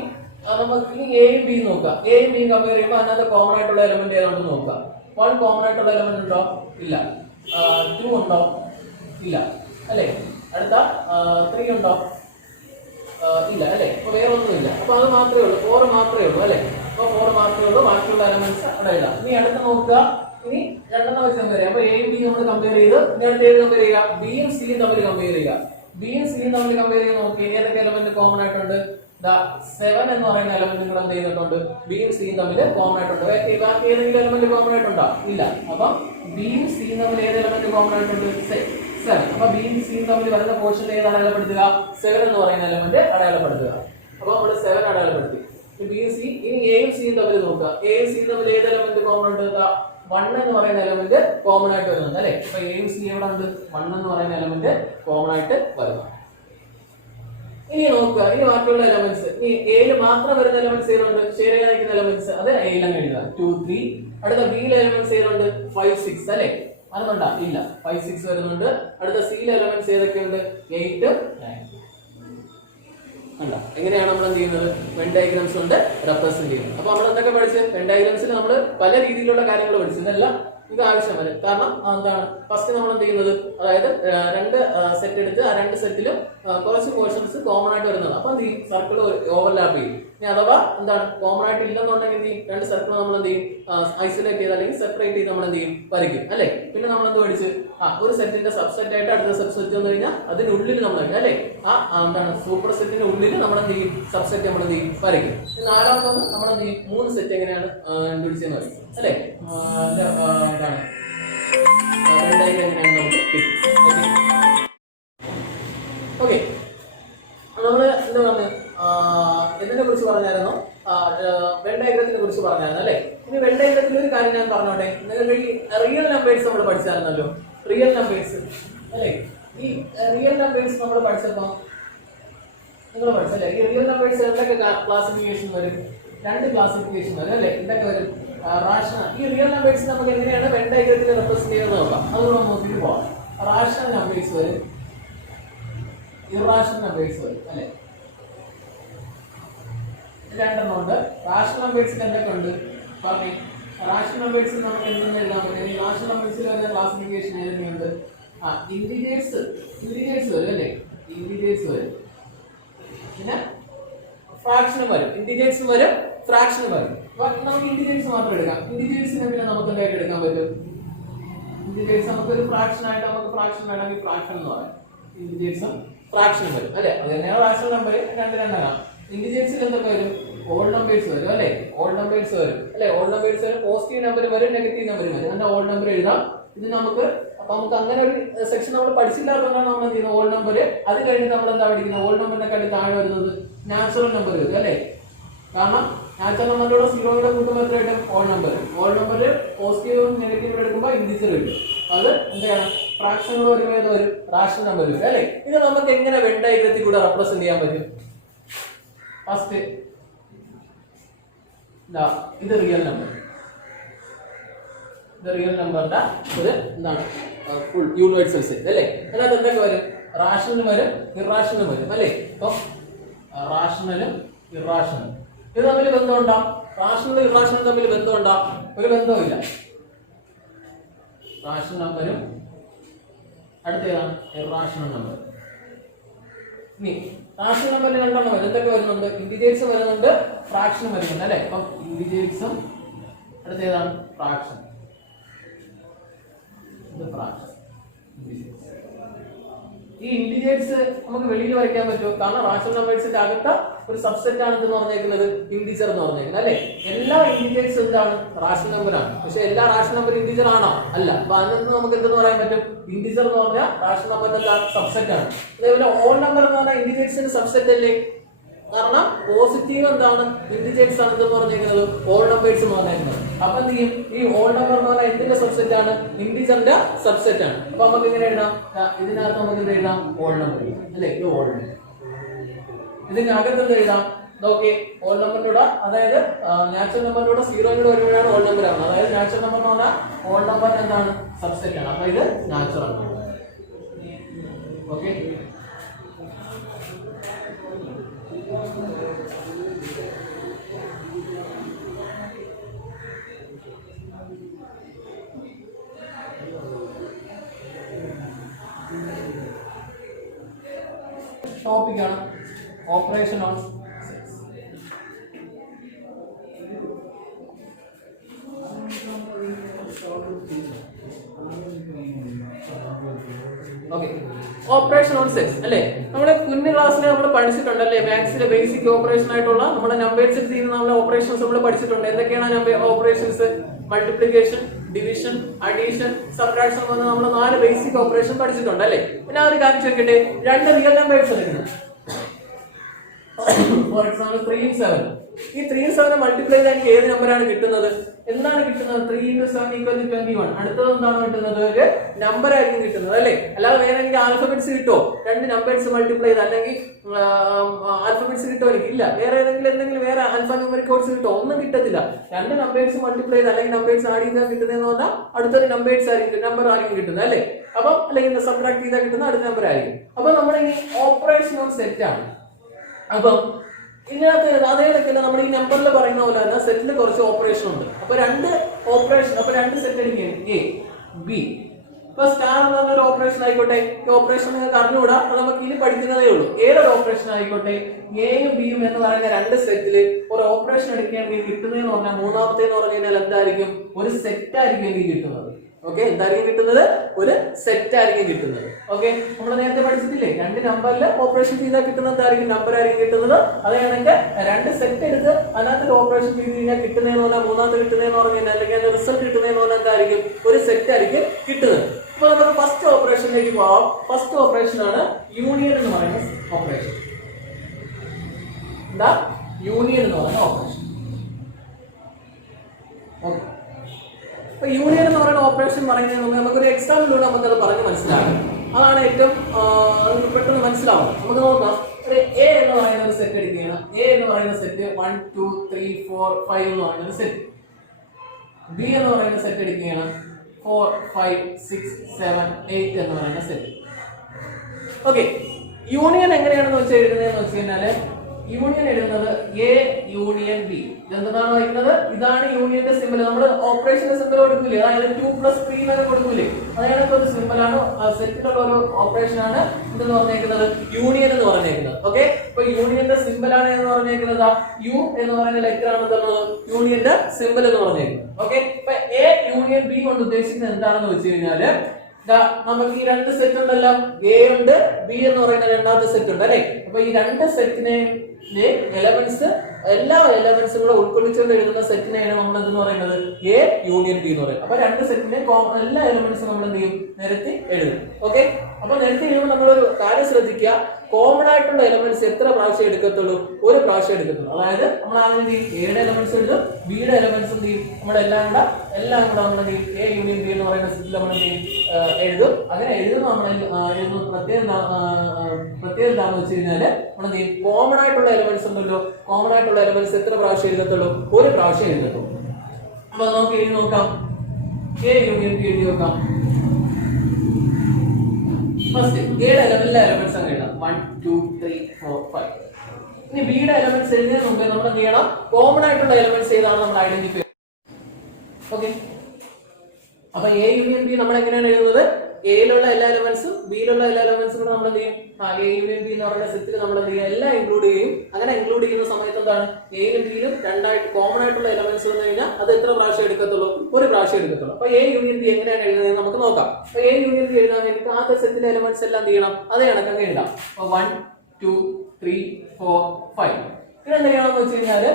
നമുക്ക് ഇനി എയും ബിയും നോക്കാം. എയും ബിയും കമ്പയർ ചെയ്യുമ്പോൾ അതിനകത്ത് കോമൺ ആയിട്ടുള്ള എലമെന്റ് ഏതാണെന്ന് നോക്കാം. 1 കോമൺ ആയിട്ടുള്ള എലമെന്റ് ഉണ്ടോ? ഇല്ല. 2 ഉണ്ടോ? ഇല്ല അല്ലേ? അടുത്ത 3 ഉണ്ടോ? ഇല്ല അല്ലേ? അപ്പൊ വേറെ ഒന്നുമില്ല. അപ്പൊ അത് മാത്രമേ ഉള്ളൂ, 4 മാത്രമേ ഉള്ളൂ അല്ലേ? അപ്പൊ 4 മാത്രമേ ഉള്ളൂ. ബാക്കിയുള്ള എലമെന്റ്സ് അവിടെ ഇടാം. ഇനി അടുത്ത് നോക്കുക. ഇനി രണ്ടെണ്ണം വെച്ച് കമ്പയർ ചെയ്യാം. അപ്പൊ എയും ബിയും നമ്മൾ കമ്പയർ ചെയ്ത് ഇനി അടുത്ത് ഏത് കമ്പയർ ചെയ്യുക? ബിയും സിയും തമ്മിൽ കമ്പയർ ചെയ്യുക. ബിയും സിയും തമ്മിൽ കമ്പയർ ചെയ്ത് നോക്കി ഏതൊക്കെ എലമെന്റ് കോമൺ ആയിട്ടുണ്ട്? 7 എന്ന് പറയുന്ന എലമെന്റ് നിങ്ങൾ എന്ത് ചെയ്തിട്ടുണ്ട്? ബിയും സിയും തമ്മിൽ കോമൺ ആയിട്ടുണ്ട്. ബാക്കി ഏതെങ്കിലും എലമെന്റ് കോമൺ ആയിട്ടുണ്ടോ? ഇല്ല. അപ്പം ബിയും സിയും തമ്മിൽ ഏത് എലമെന്റ് കോമൺ ആയിട്ടുണ്ട്? 7. അപ്പൊ ബിയും സിയും തമ്മിൽ വരുന്ന പോർഷൻ ഏത് അടയാളപ്പെടുത്തുക? 7 എന്ന് പറയുന്ന എലമെന്റ് അടയാളപ്പെടുത്തുക. അപ്പൊ നമ്മൾ 7 അടയാളപ്പെടുത്തി. ബിയും സി. ഇനി എയും സിയും തമ്മിൽ നോക്കുക. എയും സിയും തമ്മിൽ ഏത് എലമെന്റ് കോമൺ ഉണ്ട്? 1 എന്ന് പറയുന്ന എലമെന്റ് കോമൺ ആയിട്ട് വരുന്നുണ്ട് അല്ലെ? അപ്പൊ എയും സി എവിടെ ഉണ്ട്? 1 എന്ന് പറയുന്ന എലമെന്റ് കോമൺ ആയിട്ട് വരുന്നു. ഇനി നോക്കുക. ഇനി ബാക്കിയുള്ള എലമെന്റ്സ്, ഇനി എയിൽ മാത്രം വരുന്ന എലമെന്റ്സ് ഏതുണ്ട്? ഷെയർ ചെയ്യാൻ നിൽക്കുന്ന എലമെന്റ്സ് അത് എയിൽ അങ്ങ് എഴുതുക. 2, 3. അടുത്ത ബിയിലെ എലമെന്റ്സ് ഏതുണ്ട്? 5, 6 അല്ലെ? അതുകൊണ്ടാ ഇല്ല. 5, 6 വരുന്നുണ്ട്. അടുത്ത സിയിലെ എലമെന്റ്സ് ഏതൊക്കെയുണ്ട്? 8, 9. കണ്ടോ? എങ്ങനെയാണ് നമ്മൾ എന്ത് ചെയ്യുന്നത്? വെൻ ഡയഗ്രാംസ് കൊണ്ട് റെപ്രസെന്റ് ചെയ്യുന്നത്. അപ്പൊ നമ്മൾ എന്തൊക്കെ പഠിച്ച്? വെൻ ഡയഗ്രാംസിൽ നമ്മൾ പല രീതിയിലുള്ള കാര്യങ്ങൾ പഠിച്ചു. ഇതെല്ലാം ഇത് ആവശ്യം വരും. കാരണം എന്താണ്? ഫസ്റ്റ് നമ്മൾ എന്ത് ചെയ്യുന്നത്? അതായത് 2 സെറ്റ് എടുത്ത് ആ 2 സെറ്റിലും കുറച്ച് പോർഷൻസ് കോമൺ ആയിട്ട് വരുന്നത്. അപ്പൊ എന്ത് ചെയ്യും? സർക്കിൾ ഓവർലാപ്പ് ചെയ്യും. ഇനി അഥവാ എന്താണ് കോമൺ ആയിട്ട് ഇല്ലെന്നുണ്ടെങ്കിൽ എന്ത് ചെയ്യും? 2 സർക്കിൾ നമ്മൾ എന്ത് ചെയ്യും? ഐസൊലേറ്റ് ചെയ്ത് അല്ലെങ്കിൽ സെപ്പറേറ്റ് ചെയ്ത് നമ്മൾ എന്ത് ചെയ്യും? വരയ്ക്കും അല്ലെ? പിന്നെ നമ്മൾ എന്ത് പഠിച്ച്? ഒരു സെറ്റിന്റെ സബ്സെറ്റ് ആയിട്ട് അടുത്ത സബ്സെറ്റ് വന്നു കഴിഞ്ഞാൽ അതിനുള്ളിൽ നമ്മൾ അല്ലെ എന്താണ് സൂപ്പർ സെറ്റിന്റെ ഉള്ളിൽ നമ്മൾ എന്ത് ചെയ്യും? സബ്സെറ്റ് നമ്മൾ എന്ത് ചെയ്യും? വരയ്ക്കും. നാലാമതൊന്ന് നമ്മൾ എന്ത് ചെയ്യും? 3 സെറ്റ് എങ്ങനെയാണ് കണ്ടുപിടിച്ചെന്ന് പറയും അല്ലെ? എന്താണ് എങ്ങനെയാണ് നമുക്ക് ഓക്കെ. നമ്മള് എന്താ പറഞ്ഞു? എന്തിനെ കുറിച്ച് പറഞ്ഞായിരുന്നു? വെൻ ഡയഗ്രത്തിനെ കുറിച്ച് പറഞ്ഞായിരുന്നു അല്ലെ? ഇനി വെൻ ഡയഗ്രത്തിൽ ഒരു കാര്യം ഞാൻ പറഞ്ഞോട്ടെ. നിങ്ങൾക്ക് ഈ റിയൽ നമ്പേഴ്സ് നമ്മൾ പഠിച്ചായിരുന്നല്ലോ. റിയൽ നമ്പേഴ്സ് അല്ലെ? ഈ റിയൽ നമ്പേഴ്സ് നമ്മൾ പഠിച്ചപ്പോ നിങ്ങൾ പഠിച്ചല്ലേ? ഈ റിയൽ നമ്പേഴ്സ് എന്തൊക്കെ ക്ലാസിഫിക്കേഷൻ വരും? 2 ക്ലാസിഫിക്കേഷൻ വരും അല്ലെ? എന്തൊക്കെ വരും? റാഷണൽ. ഈ റിയൽ നമ്പേഴ്സ് നമുക്ക് എങ്ങനെയാണ് വെൻ ഡയഗ്രത്തിൽ റെപ്രസെന്റ് ചെയ്യുന്നത് നോക്കാം. അതുകൂടെ നോക്കിയിട്ട് പോവാം. റാഷണൽ നമ്പേഴ്സ് വരും, ഇറാഷണൽ നമ്പേഴ്സ് വരും അല്ലെ? രണ്ടെണ്ണം ഉണ്ട്. റാഷണൽ നമ്പേഴ്സിൽ എന്തൊക്കെ ഉണ്ട് പറഞ്ഞു? റാഷണൽ നമ്പേഴ്സിൽ നമുക്ക് എന്തെന്ന് എഴുതാൻ പറ്റും? റാഷണൽ നമ്പേഴ്സിൽ വരുന്ന ക്ലാസിഫിക്കേഷൻ ഏതൊക്കെയുണ്ട്? ഇന്റിജേഴ്സ് വരും അല്ലെ? ഇന്റിജേഴ്സ് വരും, പിന്നെ ഫ്രാക്ഷനും വരും. ഇന്റിജേഴ്സ് വരും, ഫ്രാക്ഷനും വരും. നമുക്ക് ഇന്റിജേഴ്സ് മാത്രം എടുക്കാം. ഇന്റിജേഴ്സിനെ പിന്നെ നമുക്ക് എന്തായിട്ട് എടുക്കാൻ പറ്റും? ഇന്റിജേഴ്സ് നമുക്ക് ഒരു ഫ്രാക്ഷൻ ആയിട്ട് നമുക്ക് ഫ്രാക്ഷൻ വേണമെങ്കിൽ ഫ്രാക്ഷൻ എന്ന് പറയാം. ഇന്റിജേഴ്സും ഫ്രാക്ഷനും വരും അല്ലെ? അത് തന്നെയാണ് റാഷണൽ നമ്പർ. രണ്ടാകാം. ഇന്റിജേഴ്സിൽ എന്തൊക്കെ വരും? ഓൾ നമ്പേഴ്സ് വരും അല്ലെ? ഓൾ നമ്പേഴ്സ് വരും അല്ലെ? ഓൾ നമ്പേഴ്സ് വരും, പോസിറ്റീവ് നമ്പർ വരും, നെഗറ്റീവ് നമ്പർ വരും. അതിന്റെ ഓൾ നമ്പർ എഴുതാം. ഇത് നമുക്ക് അപ്പൊ നമുക്ക് അങ്ങനെ ഒരു സെക്ഷൻ നമ്മൾ പഠിച്ചില്ലാത്തതുകൊണ്ടാണ് നമ്മൾ എന്ത് ചെയ്യുന്നത്? All number. അത് കഴിഞ്ഞ് നമ്മൾ എന്താ പഠിക്കുന്നത്? ഓൾ നമ്പറിനെക്കാട്ടി താഴെ വരുന്നത് നാച്ചുറൽ നമ്പർ വരും അല്ലെ? കാരണം നാച്ചുറൽ നമ്പറിലൂടെ സീറോയുടെ കൂട്ടുമ്പോൾ എത്ര കിട്ടും? All number. ഓൾ നമ്പർ പോസിറ്റീവും നെഗറ്റീവും എടുക്കുമ്പോൾ ഇൻഡിജർ കിട്ടും. അത് എന്താണ്? ഫ്രാക്ഷനുകൾ വരുമ്പോൾ വരും, റാഷണൽ നമ്പർ വരും അല്ലെ? ഇത് നമുക്ക് എങ്ങനെ വെൻ ഡയഗ്രത്തിൽ കൂടെ റെപ്രസെന്റ് ചെയ്യാൻ പറ്റും? ഫസ്റ്റ് ഇത് റിയൽ നമ്പർ. ഇത് റിയൽ നമ്പറിന്റെ ഒരു എന്താണ് ഫുൾ യൂണിവേഴ്സൽ സെറ്റ് അല്ലെ? അതിനകത്ത് എന്തൊക്കെ വരും? റാഷണലും വരും, ഇറാഷണലും വരും അല്ലെ? അപ്പം റാഷണലും ഇറാഷണലും ഇത് തമ്മിൽ ബന്ധമുണ്ടോ? റാഷണലും ഇറാഷണലും തമ്മിൽ ബന്ധമുണ്ടോ? ഒരു ബന്ധവും ഇല്ല. റാഷണൽ നമ്പരും അടുത്ത ഏതാണ്? Irrational number. ഇനി റാഷണൽ നമ്പറിന് രണ്ടെണ്ണം വരും. എന്തൊക്കെ വരുന്നുണ്ട്? ഇന്റിജേഴ്സ് വരുന്നുണ്ട്, ഫ്രാക്ഷനും വരുന്നുണ്ട് അല്ലെ? അപ്പം ഇന്റിജേഴ്സും അടുത്ത ഏതാണ്? ഫ്രാക്ഷൻ. ഇത് ഫ്രാക്ഷൻ. ഈ ഇന്റിജേഴ്സ് നമുക്ക് വെളിയിൽ വരയ്ക്കാൻ പറ്റുമോ? കാരണം റാഷണൽ നമ്പേഴ്സിന്റെ അകത്ത ഒരു സബ്സെറ്റ് ആണ് എന്ന് പറഞ്ഞേക്കുന്നത് ഇന്റിജർ എന്ന് പറഞ്ഞേക്കുന്നത് അല്ലെ? എല്ലാ ഇന്റിജേഴ്സും എന്താണ്? റാഷണൽ നമ്പർ ആണ്. പക്ഷെ എല്ലാ റാഷണൽ നമ്പർ ഇന്റിജർ ആണോ? അല്ല. അപ്പൊ അതിനകത്ത് നമുക്ക് എന്തെന്ന് പറയാൻ പറ്റും? ഇന്റിജർ എന്ന് പറഞ്ഞാൽ റാഷണൽ നമ്പറിന്റെ സബ്സെറ്റ് ആണ്. അതേപോലെ ഓൾ നമ്പർ എന്ന് പറഞ്ഞാൽ ഇന്റിജേഴ്സിന്റെ സബ്സെറ്റ് അല്ലേ? കാരണം പോസിറ്റീവ് എന്താണ്? ഇന്റിജേഴ്സ് ആണ് എന്ന് പറഞ്ഞേക്കുന്നത്, ഓൾ നമ്പേഴ്സ് എന്ന് പറഞ്ഞേക്കുന്നത്. അപ്പൊ എന്ത് ചെയ്യും? ഈ ഓൾ നമ്പർ എന്ന് പറഞ്ഞാൽ എന്തിന്റെ സബ്സെറ്റ് ആണ്? ഇന്റിജറിന്റെ സബ്സെറ്റ് ആണ്. അപ്പൊ നമുക്ക് എങ്ങനെ എഴുതാം? ഇതിനകത്ത് നമുക്ക് എന്ത് എഴുതാം? ഓൾ നമ്പർ അല്ലെ? ഇത് ഓൾ നമ്പർ. ഇതിന്റെ അകത്ത് എന്ത് എഴുതാം? ഓക്കെ ഓൾ നമ്പറിന്റെ കൂടെ അതായത് നാച്ചുറൽ നമ്പറിന്റെ കൂടെ 0 കൂടെ വരുമ്പോഴാണ് ഓൾ നമ്പർ ആവുന്നത്. അതായത് നാച്ചുറൽ നമ്പർ എന്ന് പറഞ്ഞാൽ ഓൾ നമ്പർ എന്താണ് സബ്സെറ്റ് ആണ്. അപ്പൊ ഇത് നാച്ചുറൽ ആണ്. ഓക്കെ ടോപ്പിക്കാണ് operation on sets. Okay operation on sets അല്ലേ, നമ്മുടെ കുഞ്ഞു ക്ലാസ്സിൽ നമ്മൾ പഠിച്ചിട്ടുണ്ടല്ലേ മാത്സിലെ ബേസിക് ഓപ്പറേഷൻ ആയിട്ടുള്ള നമ്മുടെ നമ്പേഴ്സിൽ തീരുന്ന നമ്മുടെ ഓപ്പറേഷൻസ് നമ്മൾ പഠിച്ചിട്ടുണ്ട്. എന്തൊക്കെയാണ് operations? Multiplication, division, addition, subtraction എന്ന് നമ്മൾ 4 ബേസിക് ഓപ്പറേഷൻ പഠിച്ചിട്ടുണ്ട് അല്ലേ. പിന്നെ ആ ഒരു കാര്യം ചോദിക്കട്ടെ, 2 റിയൽ നമ്പേഴ്സ് എടുക്കുന്നത് ഫോർ എക്സാമ്പിൾ 3 and 7. ഈ 3 and 7 മൾട്ടിപ്ലൈ ചെയ്താൽ എനിക്ക് ഏത് നമ്പറാണ് കിട്ടുന്നത്? എന്താണ് കിട്ടുന്നത്? 3 into 7 equal to 21. അടുത്തത് എന്താണ് കിട്ടുന്നത്? ഒരു നമ്പർ ആയിരിക്കും കിട്ടുന്നത് അല്ലേ. അല്ലാതെ വേറെ എനിക്ക് ആൽഫബറ്റ്സ് കിട്ടോ? 2 നമ്പേഴ്സ് മൾട്ടിപ്ലൈ ചെയ്ത് അല്ലെങ്കിൽ ആൽഫബറ്റ്സ് കിട്ടോ? എനിക്കില്ല. വേറെ എന്തെങ്കിലും വേറെ ആൽഫ ന്യൂമറിക് കോഡ്സ് കിട്ടോ? ഒന്നും കിട്ടത്തില്ല. 2 നമ്പേഴ്സ് മൾട്ടിപ്ലൈ ചെയ്ത് അല്ലെങ്കിൽ നമ്പേഴ്സ് ആഡ് ചെയ്താൽ കിട്ടുന്നതെന്ന് പറഞ്ഞാൽ അടുത്തൊരു നമ്പേഴ്സ് ആയിരിക്കും നമ്പർ ആയിരിക്കും കിട്ടുന്നത് അല്ലേ. അപ്പം അല്ലെങ്കിൽ സബ്ട്രാക്ട് ചെയ്താൽ കിട്ടുന്ന അടുത്ത നമ്പർ ആയിരിക്കും. അപ്പൊ നമ്മുടെ ഈ ഓപ്പറേഷൻ ഓൺ സെറ്റ് ആണ്. അപ്പം ഇതിനകത്ത് അതേ തന്നെ നമ്മൾ ഈ നമ്പറിൽ പറയുന്ന പോലെ തന്നെ സെറ്റിൽ കുറച്ച് ഓപ്പറേഷൻ ഉണ്ട്. അപ്പൊ 2 ഓപ്പറേഷൻ, അപ്പൊ 2 സെറ്റ് എടുക്കുകയാണ് എ ബി. ഇപ്പൊ സ്റ്റാർ എന്ന് പറഞ്ഞൊരു ഓപ്പറേഷൻ ആയിക്കോട്ടെ, ഈ ഓപ്പറേഷൻ നിങ്ങൾക്ക് അറിഞ്ഞുകൂടാ, അത് നമുക്ക് ഇനി പഠിക്കുന്നതേ ഉള്ളൂ. ഏതൊരു ഓപ്പറേഷൻ ആയിക്കോട്ടെ എയും ബിയും എന്ന് പറയുന്ന 2 സെറ്റില് ഒരു ഓപ്പറേഷൻ എടുക്കുകയാണെങ്കിൽ കിട്ടുന്നതെന്ന് പറഞ്ഞാൽ മൂന്നാമത്തേന്ന് പറഞ്ഞു കഴിഞ്ഞാൽ എന്തായിരിക്കും? ഒരു സെറ്റ് ആയിരിക്കും എനിക്ക് കിട്ടുന്നത്. ഓക്കെ എന്തായിരിക്കും കിട്ടുന്നത്? ഒരു സെറ്റ് ആയിരിക്കും കിട്ടുന്നത്. ഓക്കെ നമ്മൾ നേരത്തെ പഠിച്ചിട്ടില്ലേ 2 നമ്പറിൽ ഓപ്പറേഷൻ ചെയ്താൽ കിട്ടുന്നത് എന്തായിരിക്കും? നമ്പർ ആയിരിക്കും കിട്ടുന്നത്. അതാണെങ്കിൽ 2 സെറ്റ് എടുത്ത് അതിനകത്ത് ഓപ്പറേഷൻ ചെയ്ത് കഴിഞ്ഞാൽ കിട്ടുന്നതെന്ന് പറഞ്ഞാൽ മൂന്നാമത്തെ കിട്ടുന്നതെന്ന് പറഞ്ഞു കഴിഞ്ഞാൽ അല്ലെങ്കിൽ അതിന്റെ റിസൾട്ട് കിട്ടുന്നതെന്ന് പറഞ്ഞാൽ എന്തായിരിക്കും? ഒരു സെറ്റ് ആയിരിക്കും കിട്ടുന്നത്. അപ്പൊ നമുക്ക് ഫസ്റ്റ് ഓപ്പറേഷനിലേക്ക് പോവാം. ഫസ്റ്റ് ഓപ്പറേഷൻ ആണ് യൂണിയൻ എന്ന് പറയുന്ന ഓപ്പറേഷൻ. എന്താ യൂണിയൻ എന്ന് പറയുന്ന ഓപ്പറേഷൻ? ഓക്കെ അപ്പൊ യൂണിയൻ എന്ന് പറയുന്ന ഓപ്പറേഷൻ പറയുന്നതിന് മുമ്പ് നമുക്കൊരു എക്സാമ്പിളിലൂടെ നമുക്കത് പറഞ്ഞ് മനസ്സിലാക്കാം. അതാണ് ഏറ്റവും നമുക്ക് പെട്ടെന്ന് മനസ്സിലാവും. നമുക്ക് നോക്കാം, ഒരു എ എന്ന് പറയുന്ന ഒരു സെറ്റ് എടുക്കുകയാണ്. എ എന്ന് പറയുന്ന സെറ്റ് 1 2 3 4 5 എന്ന് പറയുന്ന സെറ്റ്. ബി എന്ന് പറയുന്ന സെറ്റ് എടുക്കുകയാണ് 4 5 6 7 8 എന്ന് പറയുന്ന സെറ്റ്. ഓക്കെ യൂണിയൻ എങ്ങനെയാണെന്ന് വെച്ചാൽ എഴുതുന്നതെന്ന് വെച്ച് കഴിഞ്ഞാല് യൂണിയൻ എഴുതുന്നത് എ യൂണിയൻ ബി. എന്താണ് വായിക്കുന്നത്? ഇതാണ് യൂണിയന്റെ സിമ്പിൾ. നമ്മൾ ഓപ്പറേഷന്റെ സിമ്പിൾ കൊടുക്കൂലേ, അതായത് 2 + 3 എന്നൊക്കെ കൊടുക്കൂലേ, അതായത് ഒരു സിമ്പിൾ ആണ്. സെറ്റിലുള്ള ഒരു ഓപ്പറേഷൻ ആണ് ഇതെന്ന് പറഞ്ഞേക്കുന്നത് യൂണിയൻ എന്ന് പറഞ്ഞേക്കുന്നത്. ഓക്കെ ഇപ്പൊ യൂണിയന്റെ സിമ്പിൾ ആണ് എന്ന് പറഞ്ഞേക്കുന്നത് യു എന്ന് പറയുന്ന ലെറ്റർ ആണ് തന്നത് യൂണിയന്റെ സിമ്പിൾ എന്ന് പറഞ്ഞേക്കുന്നത്. ഓക്കെ ഇപ്പൊ എ യൂണിയൻ ബി കൊണ്ട് ഉദ്ദേശിക്കുന്നത് എന്താണെന്ന് വെച്ച് കഴിഞ്ഞാല് നമുക്ക് ഈ 2 സെറ്റ് ഉണ്ടല്ലോ, എ ഉണ്ട് ബി എന്ന് പറയുന്ന രണ്ടാമത്തെ സെറ്റ് ഉണ്ട് അല്ലെ. അപ്പൊ ഈ 2 സെറ്റിനെ എലമെന്റ്സ് എല്ലാ എലമെന്റ്സും കൂടെ ഉൾക്കൊള്ളിച്ചുകൊണ്ട് എഴുതുന്ന സെറ്റിനെയാണ് നമ്മൾ എന്തെന്ന് പറയുന്നത്? എ യൂണിയൻ ബി എന്ന് പറയുന്നത്. അപ്പൊ 2 സെറ്റിനെ എല്ലാ എലമെന്റ്സും നമ്മൾ എന്ത് ചെയ്യും? നിരത്തി എഴുതും. ഓക്കെ അപ്പൊ നിരത്തി എഴുതുമ്പോൾ നമ്മളൊരു കാര്യം ശ്രദ്ധിക്കുക, കോമൺ ആയിട്ടുള്ള എലമെന്റ്സ് എത്ര പ്രാവശ്യം എടുക്കത്തുള്ളൂ? ഒരു പ്രാവശ്യം എടുക്കത്തുള്ളൂ. അതായത് നമ്മൾ ആദ്യം എന്ത് ചെയ്യും? എയുടെ എലമെന്റ്സ് എഴുതും, ബിയുടെ എലമെന്റ്സ് എന്ത് ചെയ്യും? നമ്മളെല്ലാം കൂടെ നമ്മൾ എന്ത് ചെയ്യും? എ യൂണിയൻ ബി എന്ന് പറയുന്ന സെറ്റിൽ നമ്മൾ എന്ത് ചെയ്യും? എഴുതും. അങ്ങനെ എഴുതുന്ന നമ്മൾ എഴുതുന്ന പ്രത്യേകത എന്താണെന്ന് വെച്ച് കഴിഞ്ഞാല് നമ്മൾ എന്ത് ചെയ്യും? കോമൺ ആയിട്ടുള്ള എലമെന്റ്സ് ഉണ്ടല്ലോ, കോമൺ ആയിട്ടുള്ള എലമെന്റ്സ് എത്ര പ്രാവശ്യം എഴുതത്തുള്ളൂ? ഒരു പ്രാവശ്യം എഴുതത്തുള്ളൂ. അപ്പൊ നമുക്ക് എഴുതി നോക്കാം, എ യൂണിയൻ ബി എഴുതി നോക്കാം. ഫസ്റ്റ് എയുടെ എല്ലാ എലമെന്റ്സ് അങ്ങ് എഴുതാം 1 2 3 4 5. ഇനി ബിയുടെ എലമെന്റ്സ് എഴുതുന്നതിന് മുമ്പേ നമ്മൾ എന്ത് ചെയ്യണം? കോമൺ ആയിട്ടുള്ള എലമെന്റ്സ് ഏതാണ് നമ്മൾ ഐഡന്റിഫൈ. ഓക്കെ അപ്പൊ എ യൂണിയൻ ബി നമ്മൾ എങ്ങനെയാണ് എഴുതുന്നത്? എയിലുള്ള എല്ലാ എലമെന്റ്സും ബിയിലുള്ള എല്ലാ എലമെന്റ്സും കൂടെ നമ്മൾ എന്ത് ചെയ്യും? എ യൂണിയൻ ബി എന്ന് പറയുന്ന സെറ്റിൽ നമ്മൾ എന്ത് ചെയ്യും? എല്ലാം ഇൻക്ലൂഡ് ചെയ്യും. അങ്ങനെ ഇൻക്ലൂഡ് ചെയ്യുന്ന സമയത്ത് എന്താണ്? എയിലും ബിയിലും രണ്ടായിട്ട് കോമൺ ആയിട്ടുള്ള എലമെന്റ്സ് വന്നു കഴിഞ്ഞാൽ അത് എത്ര പ്രാവശ്യം എടുക്കത്തുള്ളൂ? ഒരു പ്രാവശ്യം എടുക്കത്തുള്ളൂ. അപ്പൊ എ യൂണിയൻ ബി എങ്ങനെയാണ് എഴുതുന്നത് നമുക്ക് നോക്കാം. അപ്പൊ എ യൂണിയൻ ബി എഴുതാൻ വേണ്ടിയിട്ട് ആദ്യത്തെ സെറ്റിലെ എലമെന്റ്സ് എല്ലാം എന്ത് ചെയ്യണം? അതേ കണക്കങ്ങ് എഴുതാം. 1 2 3 4 5. ഇതെന്താണെന്ന് വെച്ച് കഴിഞ്ഞാല്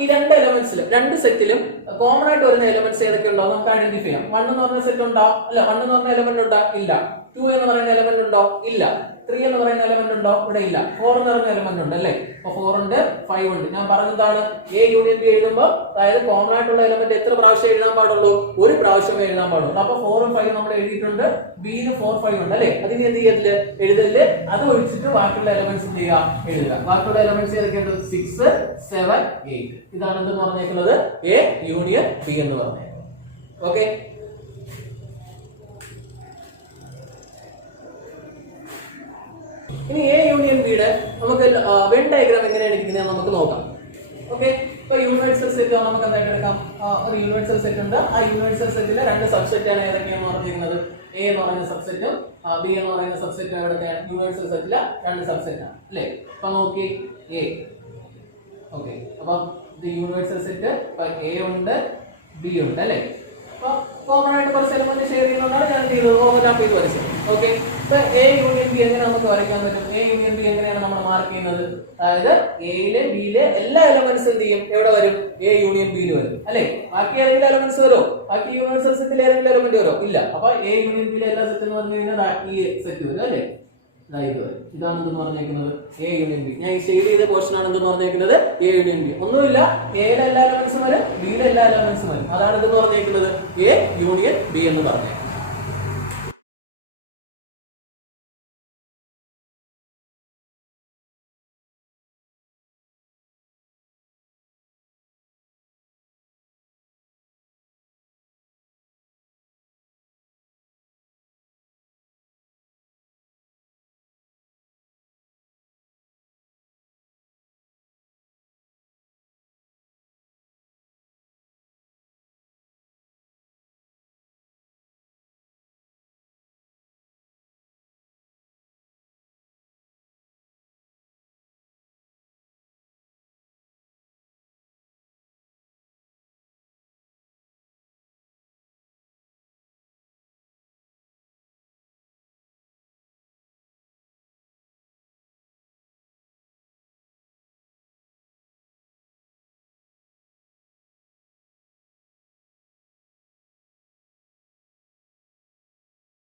ഈ 2 എലമെന്റ്സിലും 2 സെറ്റിലും കോമൺ ആയിട്ട് വരുന്ന എലമെന്റ്സ് ഏതൊക്കെ ഉണ്ടോ നമുക്ക് ഐഡന്റിഫൈ ചെയ്യാം. 1 എന്ന് പറഞ്ഞ സെറ്റ് ഉണ്ടോ? അല്ല. 1 എന്ന് പറഞ്ഞ എലമെന്റ് ഉണ്ടോ? ഇല്ല. 2 എന്ന് പറയുന്ന എലമെന്റ് ഉണ്ടോ? ഇല്ല. 3 എന്ന് പറയുന്ന എലമെന്റ് ഉണ്ടോ? ഇവിടെ ഇല്ല. 4 എന്ന് പറയുന്ന എലമെന്റ് ഉണ്ട് അല്ലേ? അപ്പൊ 4 ഉണ്ട്, 5 ഉണ്ട്. ഞാൻ പറഞ്ഞതാണ് എ യൂണിയൻ ബി എഴുതുമ്പോൾ അതായത് കോമൺ ആയിട്ടുള്ള എലമെന്റ് എത്ര പ്രാവശ്യം എഴുതാൻ പാടുള്ളൂ? ഒരു പ്രാവശ്യമേ എഴുതാൻ പാടുള്ളൂ. അപ്പൊ 4 ഉം 5 നമ്മൾ എഴുതിയിട്ടുണ്ട്, ബിയിൽ 4, 5 ഉണ്ട് അല്ലേ? അതിന് എന്ത് ചെയ്യത്തില്ല, എഴുതല്. അത് ഒഴിച്ചിട്ട് ബാക്കിയുള്ള എലമെന്റ്സ് എന്ത് ചെയ്യുക, എഴുതുക. ബാക്കിയുള്ള എലമെന്റ്സ് ഏതൊക്കെയുണ്ട്? 6, 7, 8. ഇതാണ് എന്തെന്ന് പറഞ്ഞേക്കുന്നത് എ യൂണിയൻ ബി എന്ന് പറഞ്ഞേക്കുന്നത്. ഓക്കെ, ഇനി എ യൂണിയൻ ബിയുടെ നമുക്ക് വെൻ ഡയഗ്രാം എങ്ങനെയാണ് ഇരിക്കുന്നത് നമുക്ക് നോക്കാം. ഓക്കെ, ഇപ്പൊ യൂണിവേഴ്സൽ സെറ്റ് നമുക്ക് എന്തായിട്ട് എടുക്കാം? ഒരു യൂണിവേഴ്സൽ സെറ്റ് ഉണ്ട്. ആ യൂണിവേഴ്സൽ സെറ്റിലെ രണ്ട് സബ്സെറ്റ് ആണ് ഏതൊക്കെയാന്ന് പറഞ്ഞിരിക്കുന്നത്? എ എന്ന് പറയുന്ന സബ്സെറ്റും ബി എന്ന് പറയുന്ന സബ്സെറ്റും എവിടത്തെയാണ്? യൂണിവേഴ്സൽ സെറ്റിലെ രണ്ട് സബ്സെറ്റ് ആണ് അല്ലേ? അപ്പൊ നോക്കി എ. ഓക്കെ, അപ്പൊ ഇത് യൂണിവേഴ്സൽ സെറ്റ്. ഇപ്പൊ എ ഉണ്ട്, ബി ഉണ്ട് അല്ലേ? അപ്പൊ കോമൺ ആയിട്ട് കുറച്ച് എലമെന്റ് ഷെയർ ചെയ്യുന്നതാണ് ഞാൻ ചെയ്തത്, ഓവർലാപ്പ് ചെയ്ത് വരച്ചത്. ഓക്കെ, ഇപ്പൊ എ യൂണിയൻ ബി എങ്ങനെ നമുക്ക് വരയ്ക്കാൻ പറ്റും? എ യൂണിയൻ ബി എങ്ങനെയാണ് നമ്മൾ മാർക്ക് ചെയ്യുന്നത്? അതായത് എയിലെ ബിയിലെ എല്ലാ എലമെന്റ്സ് എന്ത് ചെയ്യും, എവിടെ വരും? എ യൂണിയൻ ബിയിൽ വരും അല്ലെ? ബാക്കി ഏതെങ്കിലും എലമെന്റ്സ് വരും? ബാക്കി യൂണിവേഴ്സൽ സെറ്റിൽ ഏതെങ്കിലും എലമെന്റ് വരും? ഇല്ല. അപ്പൊ എ യൂണിയൻ ബിയിലെ എല്ലാ സെറ്റ് എന്ന് പറഞ്ഞു കഴിഞ്ഞാൽ ഈ സെറ്റ് വരും അല്ലെ? ഇതാണ് എന്തെന്ന് പറഞ്ഞേക്കുന്നത് എ യൂണിയൻ ബി. ഞാൻ ഈ ഷെയ്ഡ് ചെയ്ത പോർഷൻ ആണ് എന്തെന്ന് പറഞ്ഞേക്കുന്നത് എ യൂണിയൻ ബി. ഒന്നുമില്ല, എയിലെ എല്ലാ എലമെന്റ്സും വരും, ബിയിലെ എല്ലാ എലമെന്റ്സും വരും. അതാണ് എന്തെന്ന് പറഞ്ഞേക്കുന്നത് എ യൂണിയൻ ബി എന്ന് പറഞ്ഞേക്കുന്നത്.